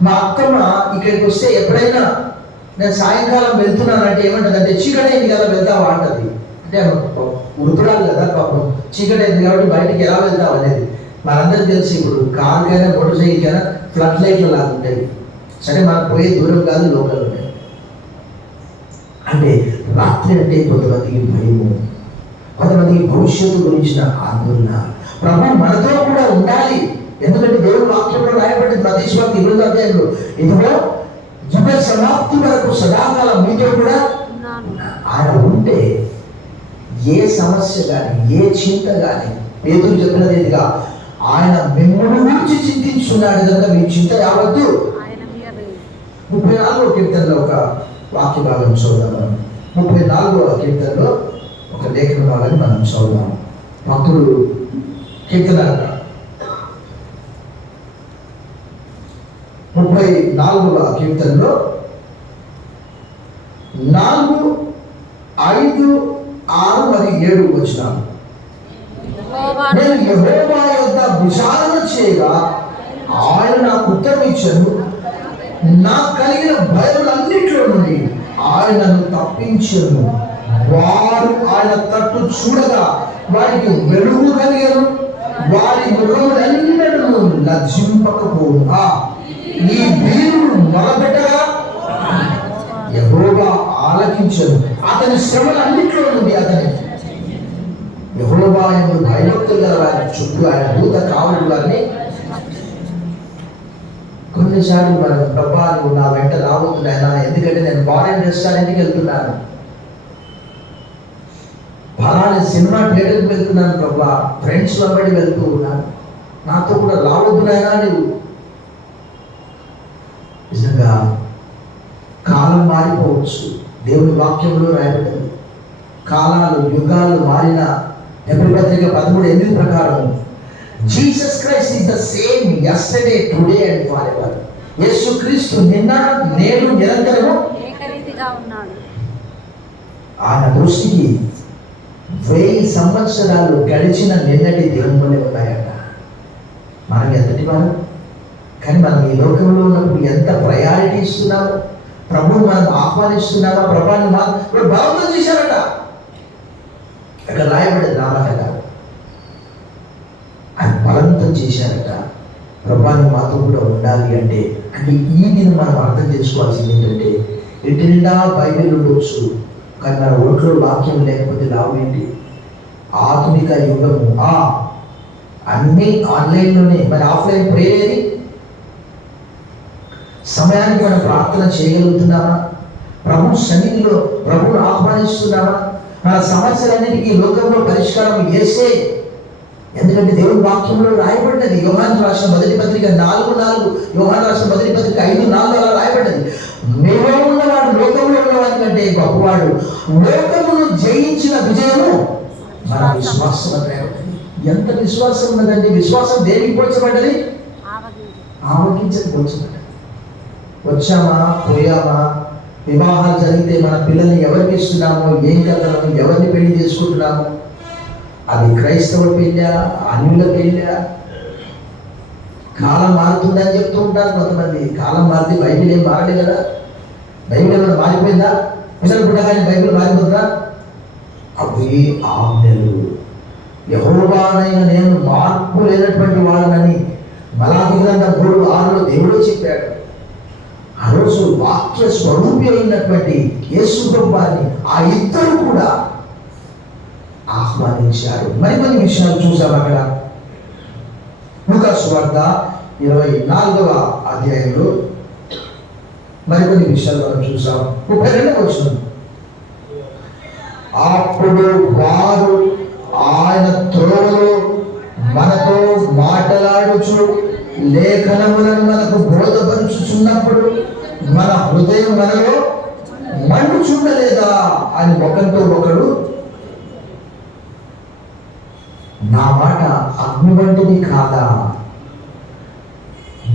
మా అక్కమ్మ ఇక్కడికి వస్తే ఎప్పుడైనా నేను సాయంకాలం వెళ్తున్నానంటే ఏమంటదంటే, చీకటైంది కదా వెళ్తావా అంటది. అంటే ఉడుపురాలు కదా పాపం, చీకటైంది కాబట్టి బయటికి ఎలా వెళ్తావు అనేది. మనందరికీ తెలిసి ఇప్పుడు కార్కైనా మోటార్ సైకిల్కైనా ఫ్లడ్ లైట్లు లాగా ఉంటాయి. సరే మనకు పోయే దూరం కాదు, లోకల్ ఉంటాయి. అంటే రాత్రి అంటే కొంతమందికి భయము, కొంతమందికి భవిష్యత్తు గురించిన ఆందోళన. ప్రభు మనతో కూడా ఉండాలి. ఎందుకంటే దేవుడు వాక్యంలో రాయబడింది మత్తయి సువార్త 8వ అధ్యాయంలో, ఇదిగో యుగ సమాప్తి వరకు సదాకాలం మీతో కూడా ఆయన ఉంటే ఏ సమస్య కానీ, ఏ చింత కానీ, పేతురు చెప్పినదేదిగా ఆయన మిమ్మల్ని గురించి చింతించున్నాడు కనుక మీ చింత యావద్దు. 34వ కీర్తనలో ఒక వాక్య భాగం చూద్దాం. 34వ కీర్తనలో ఒక లేఖన భాగాన్ని మనం చదువుదాం. భక్తుడు కీర్తనకారుడు 34వ కీర్తనలో 4, 5, 6 మరియు 7 వచనాలు. నేను యెహోవా యొద్ద విచారణ చేయగా ఆయన నాకు ఉత్తరం ఇచ్చాను. నాకు కలిగిన భయములన్నిటిలో నుండి ఆయనను తప్పించను. వారు ఆయన తట్టు చూడగా వారికి వెలుగు కలిగను, వారి ముఖములెన్నడూ లజ్జింపకపోను. ఈ వీరుడు మొదలుపెట్టగా యెహోవా ఆలకించను, అతని శ్రమలన్నిటిలో నుండి అతని యెహోవా యందు భయభక్తులు గల వారి చుట్టూ ఆయన దూత కావలి వారిని. కొన్నిసార్లు మనం ప్రభా నువ్వు నా వెంట రాబోతున్నాయన, ఎందుకంటే నేను ఫారెన్ రెస్టారెంట్కి వెళ్తున్నాను, ఫలానా సినిమా థియేటర్కి వెళ్తున్నాను ప్రభా, ఫ్రెండ్స్ వెంబడి వెళ్తూ ఉన్నాను, నాతో కూడా రాబోతున్నాయనా నువ్వు. నిజంగా కాలం మారిపోవచ్చు. దేవుని వాక్యంలో రాయబడింది కాలాలు యుగాలు మారిన హెబ్రీ పత్రిక 13:8 ప్రకారం Jesus Christ is the same yesterday today and for ever. యేసుక్రీస్తు నిన్న నేడు నిరంతరము ఏకరీతిగా ఉన్నాడు. ఆయన దృష్టికి 1000 సంవత్సరాలు గడిచిన నిన్నటి దినములే ఉన్నాయట. మనం ఎంతటి వారు, కానీ మనం ఈ లోకంలో ఉన్నప్పుడు ఎంత ప్రయారిటీ ఇస్తున్నాము, ప్రభువు మనం ఆహ్వానిస్తున్నామా, ప్రభాన్ని బలవంతం చేశారట. అక్కడ రాయబడ్డ నామకట ఆయన బలవంతం చేశారట. ప్రభాన్ని మాతో కూడా ఉండాలి అంటే ఈ దినం మనం అర్థం చేసుకోవాల్సింది ఏంటంటే ఎటున్నా బైబిల్ ఉండొచ్చు, కానీ మన ఓట్లో వాక్యం లేకపోతే లాభం ఏంటి? ఆధునిక యుగము అన్నీ ఆన్లైన్లోనే. మరి ఆఫ్లైన్ ప్రేయర్ ఏది? సమయానికి మనం ప్రార్థన చేయగలుగుతున్నామా? ప్రభు సన్నిధిలో ప్రభువును ఆహ్వానిస్తున్నామా? మన సమస్యలన్నిటికీ లోకంలో పరిష్కారం చేసే. ఎందుకంటే దేవుని వాక్యంలో రాయబడ్డది. యోహాను రాసిన మొదటి పత్రిక 4:4, యోహాను రాసిన మొదటి పత్రిక 5:4 అలా రాయబడ్డది. మేలో ఉన్నవాడు లోకంలో ఉన్నవాడి కంటే గొప్పవాడు, లోకమును జయించిన విజయము మన విశ్వాసం రాయబడ్డది. ఎంత విశ్వాసం ఉన్నదండి! విశ్వాసం దేనికి పోల్చబడ్డది? ఆవగించని పోల్చబడ్డది. వచ్చామా పోయామా, వివాహాలు జరిగితే మన పిల్లల్ని ఎవరికి ఇస్తున్నామో, ఏం కథలను, ఎవరిని పెళ్లి చేసుకుంటున్నామో, అది క్రైస్తవ పెళ్ళా, అన్యుల పెళ్ళా? కాలం మారుతుందని చెప్తూ ఉంటారు కొంతమంది. కాలం మారితే బైబిల్ ఏం మారలే కదా. బైబిల్ ఏమైనా మారిపోయిందా? పిల్లలు పుట్టగానే బైబిల్ మారిపోతుందా? అవి ఆజ్ఞలు. యెహోవానైన నేను మార్పు లేనటువంటి వాడనని మలాకి గ్రంథం 3:6లో దేవుడే చెప్పాడు. ఆ రోజు వాక్య స్వరూపి అయినటువంటి యేసు ప్రభువారిని ఆ ఇద్దరు కూడా ఆహ్వానించారు. మరికొన్ని విషయాలు చూసాం అక్కడ. లూకా సువార్త 24వ అధ్యాయంలో మరికొన్ని విషయాలు మనం చూసాం. 32వ వచనం, అప్పుడు వారు ఆయన త్రోవలో మనతో మాట్లాడుచు లేఖనములను మనకు బోధపరుచుచున్నప్పుడు మన హృదయం మనలో మండుచుండలేదా అని ఒకరితో ఒకడు, నా మాట అగ్ని వంటిది కాదా,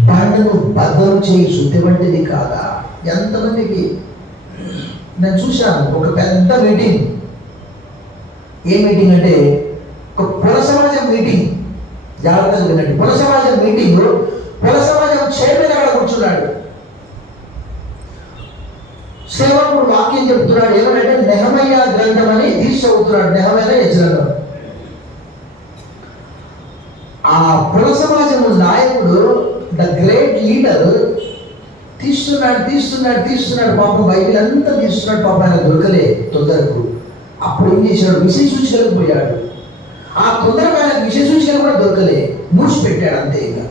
బండను బద్దలు చేయి శుద్ధి వంటిది కాదా? ఎంతమందికి నేను చూశాను. ఒక పెద్ద మీటింగ్. ఏ మీటింగ్ అంటే ఒక కుల సమాజం మీటింగ్. జాగ్రత్తగా వినండి. కుల సమాజం మీటింగ్. కుల సమాజం చైర్మన్ అక్కడ కూర్చున్నాడు. సేవకుడు వాక్యం చెప్తున్నాడు. ఏమంటే నెహెమయా గ్రంథం అని తీసి చదువుతున్నాడు. నెహెమయా యెజ్రెలు. ఆ కుల సమాజం నాయకుడు, ద గ్రేట్ లీడర్, తీస్తున్నాడు. పాపం బైబిల్ అంతా తీస్తున్నాడు. పాపం ఆయన దొరకలే తొందరకు. అప్పుడు ఏం చేశాడు? విషయ సూచికలకు పోయాడు. ఆ తొందరగా ఆయన విషయ సూచికలు కూడా దొరకలే, మూసిపెట్టాడు అంతే. ఇంకా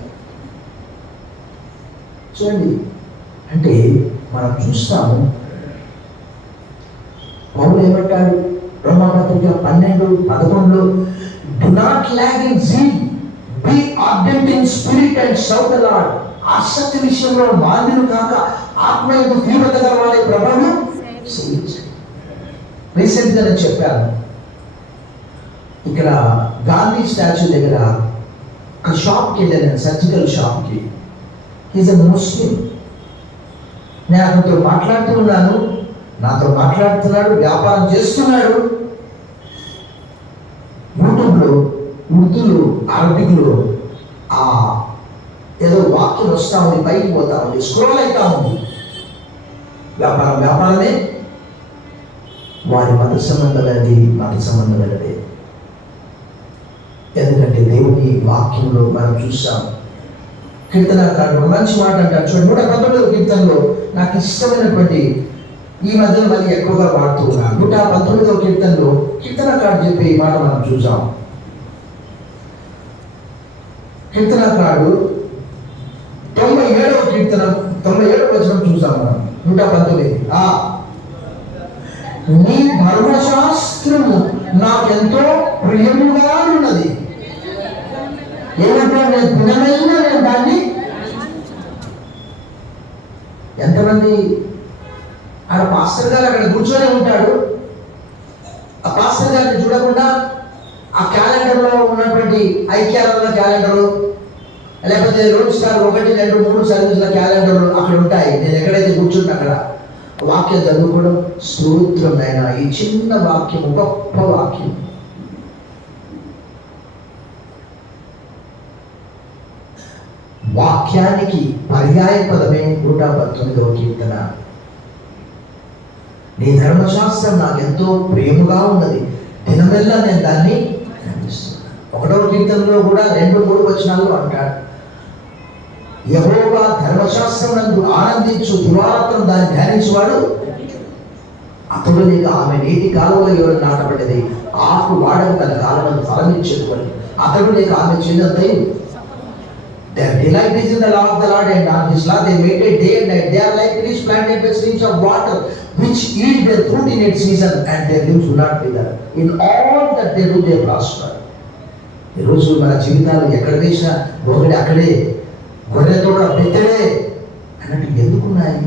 చూడండి, అంటే మనం చూస్తాము పౌలు ఏమంటాడు రోమాపత్రిక 12:11లో, do not lag in zeal, be ardent in spirit and serve the Lord. ఆసక్తి విషయంలో మాంద్యులు కాక ఆత్మయందు తీవ్రత గల వారి ప్రభావం సేవించండి. రీసెంట్గా నేను చెప్పాను, ఇక్కడ గాంధీ స్టాచ్యూ దగ్గర ఒక షాప్కి వెళ్ళాను నేను, సర్జికల్ షాప్కి. ఈజ్ ఎ ముస్లిం. నేను అతనితో మాట్లాడుతూ ఉన్నాను, నాతో మాట్లాడుతున్నాడు, వ్యాపారం చేస్తున్నాడు. యూట్యూబ్లో ఉర్దూలు అరబిక్లో ఏదో వాక్యం వస్తూ ఉంది, పైకి పోతా ఉంది, స్క్రోల్ అవుతా ఉంది. వ్యాపారమే. వారి మత సంబంధమైనది మత సంబంధమైనది. ఎందుకంటే దేవుని వాక్యంలో మనం చూసాం. కీర్తనకారుడు మంచి మాట అంటాడు చూడండి, 119వ కీర్తనలో నాకు ఇష్టమైనటువంటి, ఈ మధ్యలో మళ్ళీ ఎక్కువగా వాడుతూ ఉన్నాను. 119వ కీర్తనలో కీర్తనకారుడు చెప్పే ఈ మాట మనం చూసాం. కీర్తనకారుడు 97వ కీర్తన 97వ వచనం చూసాం మనం. 119. నీ ధర్మశాస్త్రము నాకెంతో ప్రియముగా ఉన్నది. ఏమంటే నేను దినమైనా నేను దాన్ని. ఎంతమంది ఆడ పాస్టర్ గారు అక్కడ కూర్చొని ఉంటాడు, ఆ పాస్టర్ గారిని చూడకుండా ఆ క్యాలెండర్లో ఉన్నటువంటి ఐక్యాల క్యాలెండరు, లేకపోతే రోడ్ స్టార్ 1, 2, 3 సర్వీసుల క్యాలెండర్లు అక్కడ ఉంటాయి. నేను ఎక్కడైతే కూర్చుంటే అక్కడ వాక్యం చదువుకోవడం. స్తోత్రం నాయనా, ఈ చిన్న వాక్యం గొప్ప వాక్యం. వాక్యానికి పర్యాయ పదమే 119వ కీర్తన. నీ ధర్మశాస్త్రం నాకెంతో ప్రేమగా ఉన్నది, దినమెల్లా నేను దాన్ని ధ్యానిస్తున్నాను. 1వ కీర్తనలో కూడా 2, 3 వచనాల్లో అంటాడు, యెహోవా ధర్మశాస్త్రం నందు ఆనందించు, దివారాత్రం దాన్ని ధ్యానించువాడు అతడు. లేక ఆమె నీటి కాలంలో ఎవరు నాటబడ్డది, ఆకు వాడక తన కాలంలో ఫలమిచ్చేటువంటి అతడు. లేక ఆమె చిన్నదై their delight is in the law of the Lord, and on his law they meditate day and night. They are like trees planted by streams of water, which yield their fruit in its season, and their leaves do not wither. In all that they do, they prosper. ఈరోజు మన జీవితాలు ఎక్కడ వేసినా గోగడి అక్కడే, గొర్రె తోక బెత్తడే అన్నట్టు ఎందుకున్నాయి?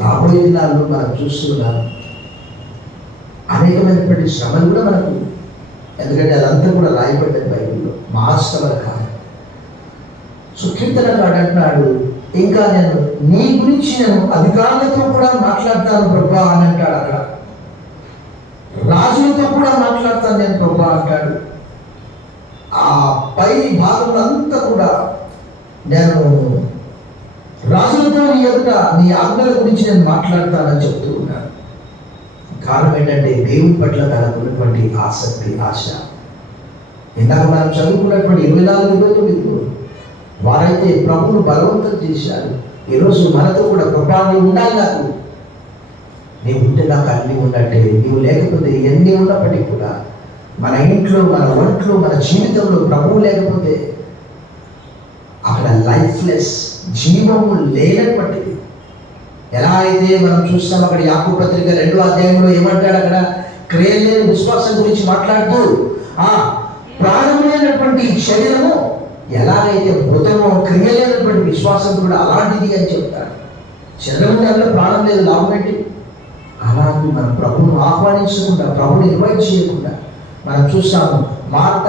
రాబోయే దినాల్లో మనం చూస్తున్నాం అనేకమైనటువంటి శ్రమలు కూడా మనకు. ఎందుకంటే అదంతా కూడా రాయబడ్డది బైబిల్లో, మహాశ్రమల కాలం. సో కీర్తనకారుడు అంటున్నాడు, ఇంకా నేను నీ గురించి నేను అధికారులతో కూడా మాట్లాడతాను ప్రభా అని అంటాడు. అక్కడ రాజులతో కూడా మాట్లాడతాను నేను ప్రభా అంటాడు. ఆ పై భాగంలో అంతా కూడా నేను రాజులతో నీ ఎదుట నీ ఆజ్ఞల గురించి నేను మాట్లాడతానని చెప్తూ ఉన్నాను. కారణం ఏంటంటే దేవుని పట్ల తనకు ఉన్నటువంటి ఆసక్తి, ఆశ. ఇందాక మనం చదువుకున్నటువంటి 24, 29 వారైతే ప్రభువును బలవంతం చేశారు. ఈరోజు మనతో కూడా ప్రభా నీవు ఉండాలి, నాకు నీవు ఉంటే నాకు అన్నీ ఉన్నట్టే. నీవు లేకపోతే ఎన్ని ఉన్నప్పటికీ కూడా మన ఇంట్లో, మన ఒంట్లో, మన జీవితంలో ప్రభువు లేకపోతే అక్కడ లైఫ్లెస్, జీవము లేనటువంటిది. ఎలా అయితే మనం చూస్తాం అక్కడ యాకోబు పత్రిక 2వ అధ్యాయంలో ఏమంటాడు, అక్కడ క్రియలు లేని విశ్వాసం గురించి మాట్లాడుతూ ప్రాణం లేనటువంటి శరీరము ఎలాగైతే మృతమో, క్రియ లేనటువంటి విశ్వాసం కూడా అలాంటిది అని చెప్తాడు. శరీరం దానిలో ప్రాణం లేదు, లాభం ఏంటి? అలాంటి మనం ప్రభువును ఆహ్వానించకుండా, ప్రభువుని ఇన్వైట్ చేయకుండా మనం చూస్తాము. మార్త,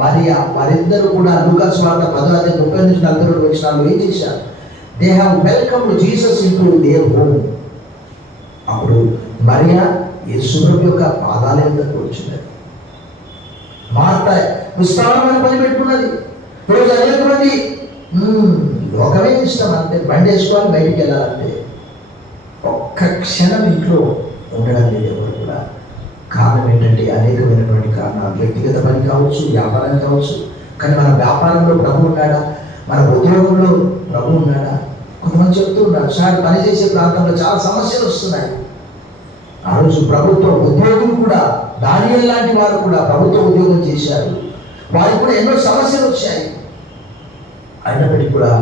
మరియా వారిద్దరూ కూడా లూకా సువార్త 10వ అధ్యాయం 30 నుంచి 42 వచనాల్లో ఏం చేశారు? They have welcomed Jesus into their home. అప్పుడు మరియా యేసు ప్రభు యొక్క పాదాల యొద్దకు వచ్చినది. మార్త విస్తారమైన పని పెట్టుకున్నది. ఈరోజు అనేక మంది లోకమే ఇష్టం, అంతే. బండి వేసుకోవాలి, బయటికి వెళ్ళాలంటే ఒక్క క్షణం ఇంట్లో ఉండడం లేదు ఎవరు కూడా. కారణం ఏంటంటే అనేకమైనటువంటి కారణాలు. వ్యక్తిగత పని కావచ్చు, వ్యాపారం కావచ్చు. కానీ మన వ్యాపారంలో ప్రభు ఉన్నాడా? మన ఉద్యోగంలో ప్రభు ఉన్నాడా? కొంతమంది చెప్తూ ఉన్నారు, సార్ పనిచేసే ప్రాంతంలో చాలా సమస్యలు వస్తున్నాయి. ఆ రోజు ప్రభుత్వ ఉద్యోగులు కూడా, దానియేలు లాంటి వారు కూడా ప్రభుత్వ ఉద్యోగం చేశారు. వారికి కూడా ఎన్నో సమస్యలు వచ్చాయి. అయినప్పటికీ కూడా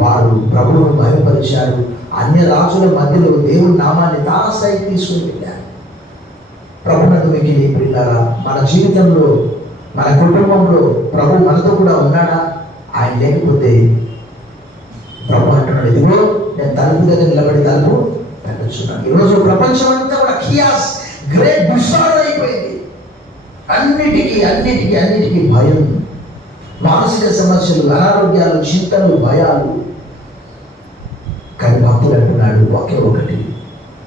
వారు ప్రభువును భయపరిచారు. అన్య రాజుల మధ్యలో దేవుని నామాన్ని తారస్థాయికి తీసుకుని వెళ్ళారు. ప్రభునందు మిగిలి పిల్లారా, మన జీవితంలో, మన కుటుంబంలో ప్రభు మనతో కూడా ఉన్నాడా? ఆయన లేకపోతే ప్రభు అంటున్నాడు, ఇదిగో నేను తలుపు దగ్గర నిలబడి తలుపు తట్టు మాట్లాడుతున్నాను. ఈరోజు ప్రపంచం అంతా కూడా కియాస్, గ్రేట్ డిసార్డర్ అయిపోయింది. అన్నిటికీ భయం, మానసిక సమస్యలు, అనారోగ్యాలు, చింతలు, భయాలు. కానీ భక్తుడు అంటున్నాడు ఒకే ఒకటి,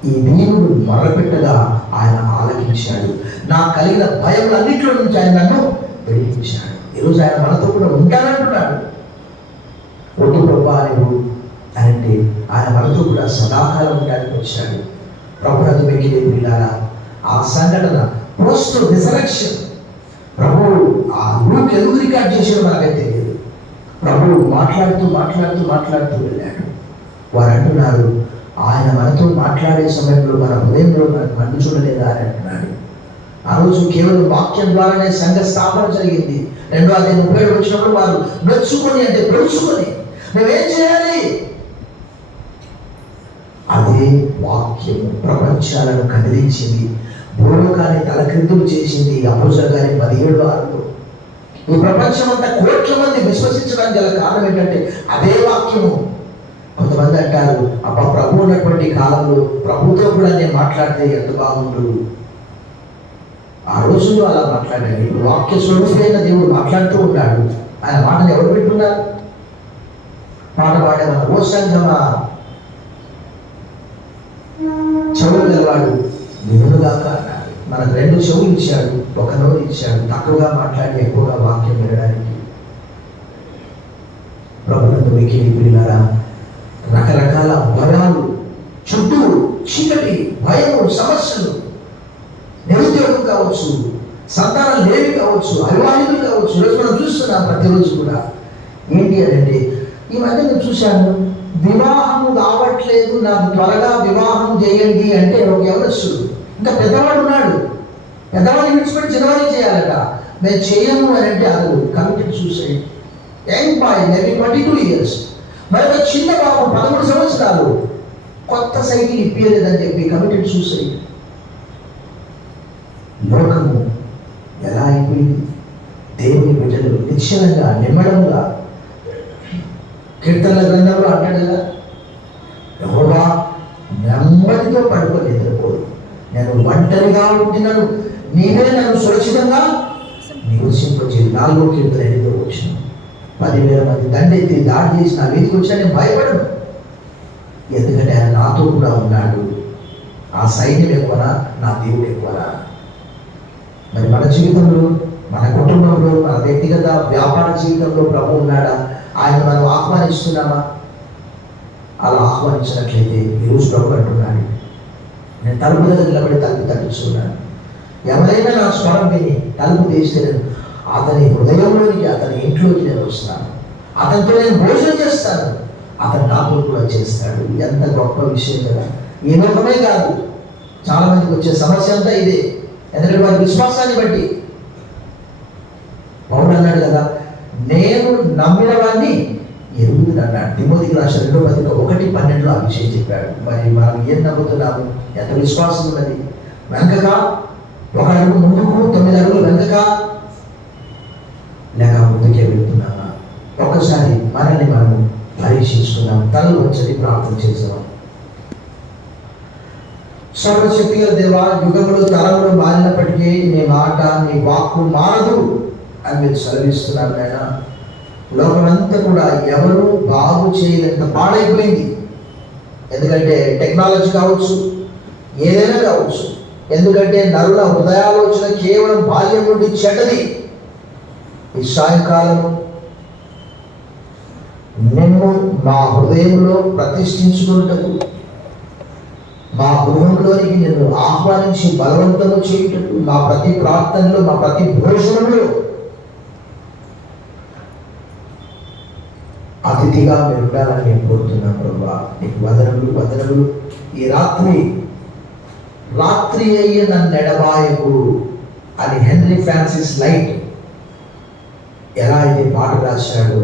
ఈ దీనుడు మొరపెట్టగా ఆయన ఆలకించాడు. నాకు కలిగిన భయములన్నింటిలో నుంచి ఆయన నన్ను వెలిగించాడు. ఈరోజు ఆయన మనతో కూడా ఉంటానంటున్నాడు. ఒట్టు ప్రభా నువ్వు అంటే ఆయన మనతో కూడా సదాకాలం ఉండడానికి వచ్చాడు. ప్రభుత్వ వెంకటేశ్వరులారా, ఆ సంఘటన పోస్ట్ రిజరక్షన్ ప్రభువు ఆ రూక్ ఎందుకు రికార్డ్ చేసాడో మనకైతే తెలియదు. ప్రభువు మాట్లాడుతూ వెళ్ళాడు. వారు అంటున్నారు, ఆయన మనతో మాట్లాడే సమయంలో మన హృదయంలో మనకు మండు చూడలేదా అని అంటున్నాడు. ఆ రోజు కేవలం వాక్యం ద్వారానే సంఘ స్థాపన జరిగింది. 2:37 వచ్చినప్పుడు వారు మెచ్చుకొని అంటే పెంచుకొని నువ్వేం చేయాలి? అదే వాక్యము ప్రపంచాలను కదిలించింది, భూలోకాన్ని తలక్రిందులు చేసింది. అపోస్తలుల కార్యం 17:6. ఈ ప్రపంచం అంతా కోట్ల మంది విశ్వసించడానికి గల కారణం ఏంటంటే అదే వాక్యము. కొంతమంది అంటారు, అబ్బా ప్రభు ఉన్నటువంటి కాలంలో ప్రభుతో కూడా నేను మాట్లాడితే ఎంత బాగుండు. ఆ రోజుల్లో అలా మాట్లాడాడు. ఇప్పుడు వాక్య స్వరూపైన దేవుడు మాట్లాడుతూ ఉన్నాడు. ఆయన మాటను ఎవరు వింటున్నారు? పాట పాడే మన ఓ సంఘమా, చెవులు గలవాడు వినుగాక అన్నాడు. మనకు 2 చెవులు ఇచ్చాడు, 1 నోరు ఇచ్చాడు, తక్కువగా మాట్లాడి ఎక్కువగా వాక్యం వినడానికి. ప్రభుత్వ వెంకటేశ్వరులారా, రకరకాల భయాలు, చుట్టూ చీకటి, భయము, సమస్యలు, నిరుద్యోగం కావచ్చు, సంతానం లేవి కావచ్చు, అవివాహితులు కావచ్చు. ఈరోజు మనం చూస్తున్నాం ప్రతిరోజు కూడా. ఏంటి అని అంటే, ఈ మధ్య నేను చూశాను, వివాహం కావట్లేదు, నాకు త్వరగా వివాహం చేయండి అంటే ఒక యవనస్తుడు, ఇంకా పెద్దవాడు ఉన్నాడు, పెద్దవాడిని విడిచిపెట్టి చిన్నవాడిని చేయాలట. మేము చేయము అని అంటే అతను committed suicide. Young boy, maybe 22 years. మరి ఒక చిన్న బాబు 13 సంవత్సరాలు, కొత్త సైకిల్ ఇప్పించలేదని చెప్పి కమిటెడ్ సూసైడ్. లోకము ఎలా అయిపోయింది? దేవుని బిడ్డలు నిశ్చలంగా, నిమ్మడంగా, కీర్తనల గ్రంథంలో అంటాడు కదా, యెహోవా నెమ్మదితో పడుకొని నిద్రపోదు, నేను ఒంటరిగా ఉంటున్నాను, నీవే నన్ను సురక్షితంగా నివసింపచేయు. 4వ కీర్తన 8వ వచనం. 10,000 మంది దండెత్తి దాడి చేసి నా వీధికి వచ్చినా నేను భయపడను, ఎందుకంటే ఆయన నాతో కూడా ఉన్నాడు. ఆ సైన్యం ఎక్కువనా, నా దేవుడు ఎక్కువనా? మరి మన జీవితంలో, మన కుటుంబంలో, మన వ్యక్తిగత వ్యాపార జీవితంలో ప్రభు ఉన్నాడా? ఆయన మనం ఆహ్వానిస్తున్నామా? అలా ఆహ్వానించినట్లయితే ఈరోజు ప్రభు అంటున్నాడు, నేను తలుపు దగ్గర నిలబడి తలుపు తట్టుస్తున్నాను. ఎవరైనా నా స్వరం విని తలుపు తీస్తే అతని హృదయంలోనికి, అతని ఇంట్లోకి నేను వస్తాను, అతనితో నేను భోజనం చేస్తాను, అతను నాతో కూడా చేస్తాడు. ఎంత గొప్ప విషయం కదా! ఈ లోకమే కాదు, చాలా మందికి వచ్చే సమస్య అంతా ఇదే. ఎందుకంటే వారి విశ్వాసాన్ని బట్టి. పౌలు అన్నాడు కదా, నేను నమ్మిన వాడిని ఎరుగుతుంది అన్నాడు. తిమోతికి రాసిన 2వ పత్రిక 1:12 ఆ విషయం చెప్పాడు. మరి మనం ఏం నమ్ముతున్నాము? ఎంత విశ్వాసం ఉన్నది? వెనకగా 1 అడుగు ముందుకు, 9 అడుగులు వెనకగా, లేక ముందుకే వెళ్తున్నామా? ఒక్కసారి మనల్ని మనం పరీక్షించుకున్నాం. తలలు వచ్చి ప్రార్థన చేసాం. సర్వశక్తి గల దేవా, యుగములు తరములు మారినప్పటికీ నీ మాట, నీ వాక్కు మారదు అని మీరు సెలవిస్తున్నారు నాయన. లోకమంతా కూడా ఎవరు బాగు చేయలేంత పాడైపోయింది. ఎందుకంటే టెక్నాలజీ కావచ్చు, ఏదైనా కావచ్చు. ఎందుకంటే నరుల హృదయాలోచన కేవలం బాల్యం నుండి చెడ్డది. ఈ సాయంకాలం నిన్ను మా హృదయంలో ప్రతిష్ఠించుకున్నటకు, మా గృహంలోనికి నిన్ను ఆహ్వానించి బలవంతము చేయుటకు, మా ప్రతి ప్రార్థనలో, మా ప్రతి భోజనంలో అతిథిగా మీరు ఉండాలని నేను కోరుతున్నాను ప్రభా. నీకు వదనములు. ఈ రాత్రి అయ్యే నన్ను ఎడబాయకు అని హెన్రీ ఫ్రాన్సిస్ లైట్ ఎలా అయితే పాట రాశాడో,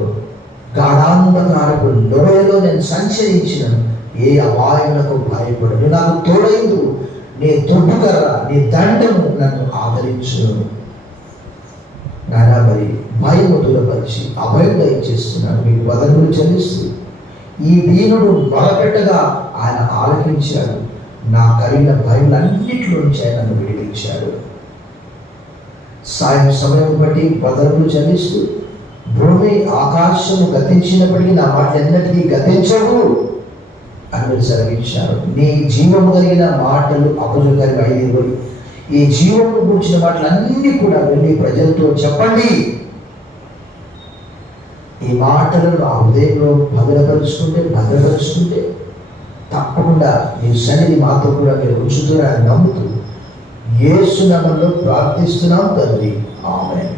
గాఢాంధకారపు లోయలో నేను సంచరించినను ఏ అపాయములకు భయపడను, నాకు తోడైందు నీ దుడ్డుకర్ర, నీ దండము నన్ను ఆదరించును. నానా మరి భయము దూరపరిచి అభయం దయచేస్తున్నాను. మీకు వదనములు చెల్లిస్తూ ఈ దీనుడు మొరపెట్టగా ఆయన ఆలకించాడు. నా కలిగిన భయములన్నిటిలో నుంచి ఆయన నన్ను విడిపించాడు. సాయం సమయం బట్టి బదులు చెల్లిస్తూ భూమి ఆకాశము గతించినప్పటికీ నా మాట ఎన్నటికీ గతించవు అని సెలవించారు. నీ జీవము కలిగిన మాటలు అపజకరంగా 5 ఈ జీవము గురించిన మాటలన్నీ కూడా వెళ్ళి ప్రజలతో చెప్పండి. ఈ మాటలను ఆ హృదయంలో భద్రపరుచుకుంటే తప్పకుండా నీ సన్నిధి మాతో కూడా మీరు ఉంచుతున్నారని నమ్ముతూ యేసు నామములో ప్రార్థిస్తున్నాం తండ్రి. ఆమేన్.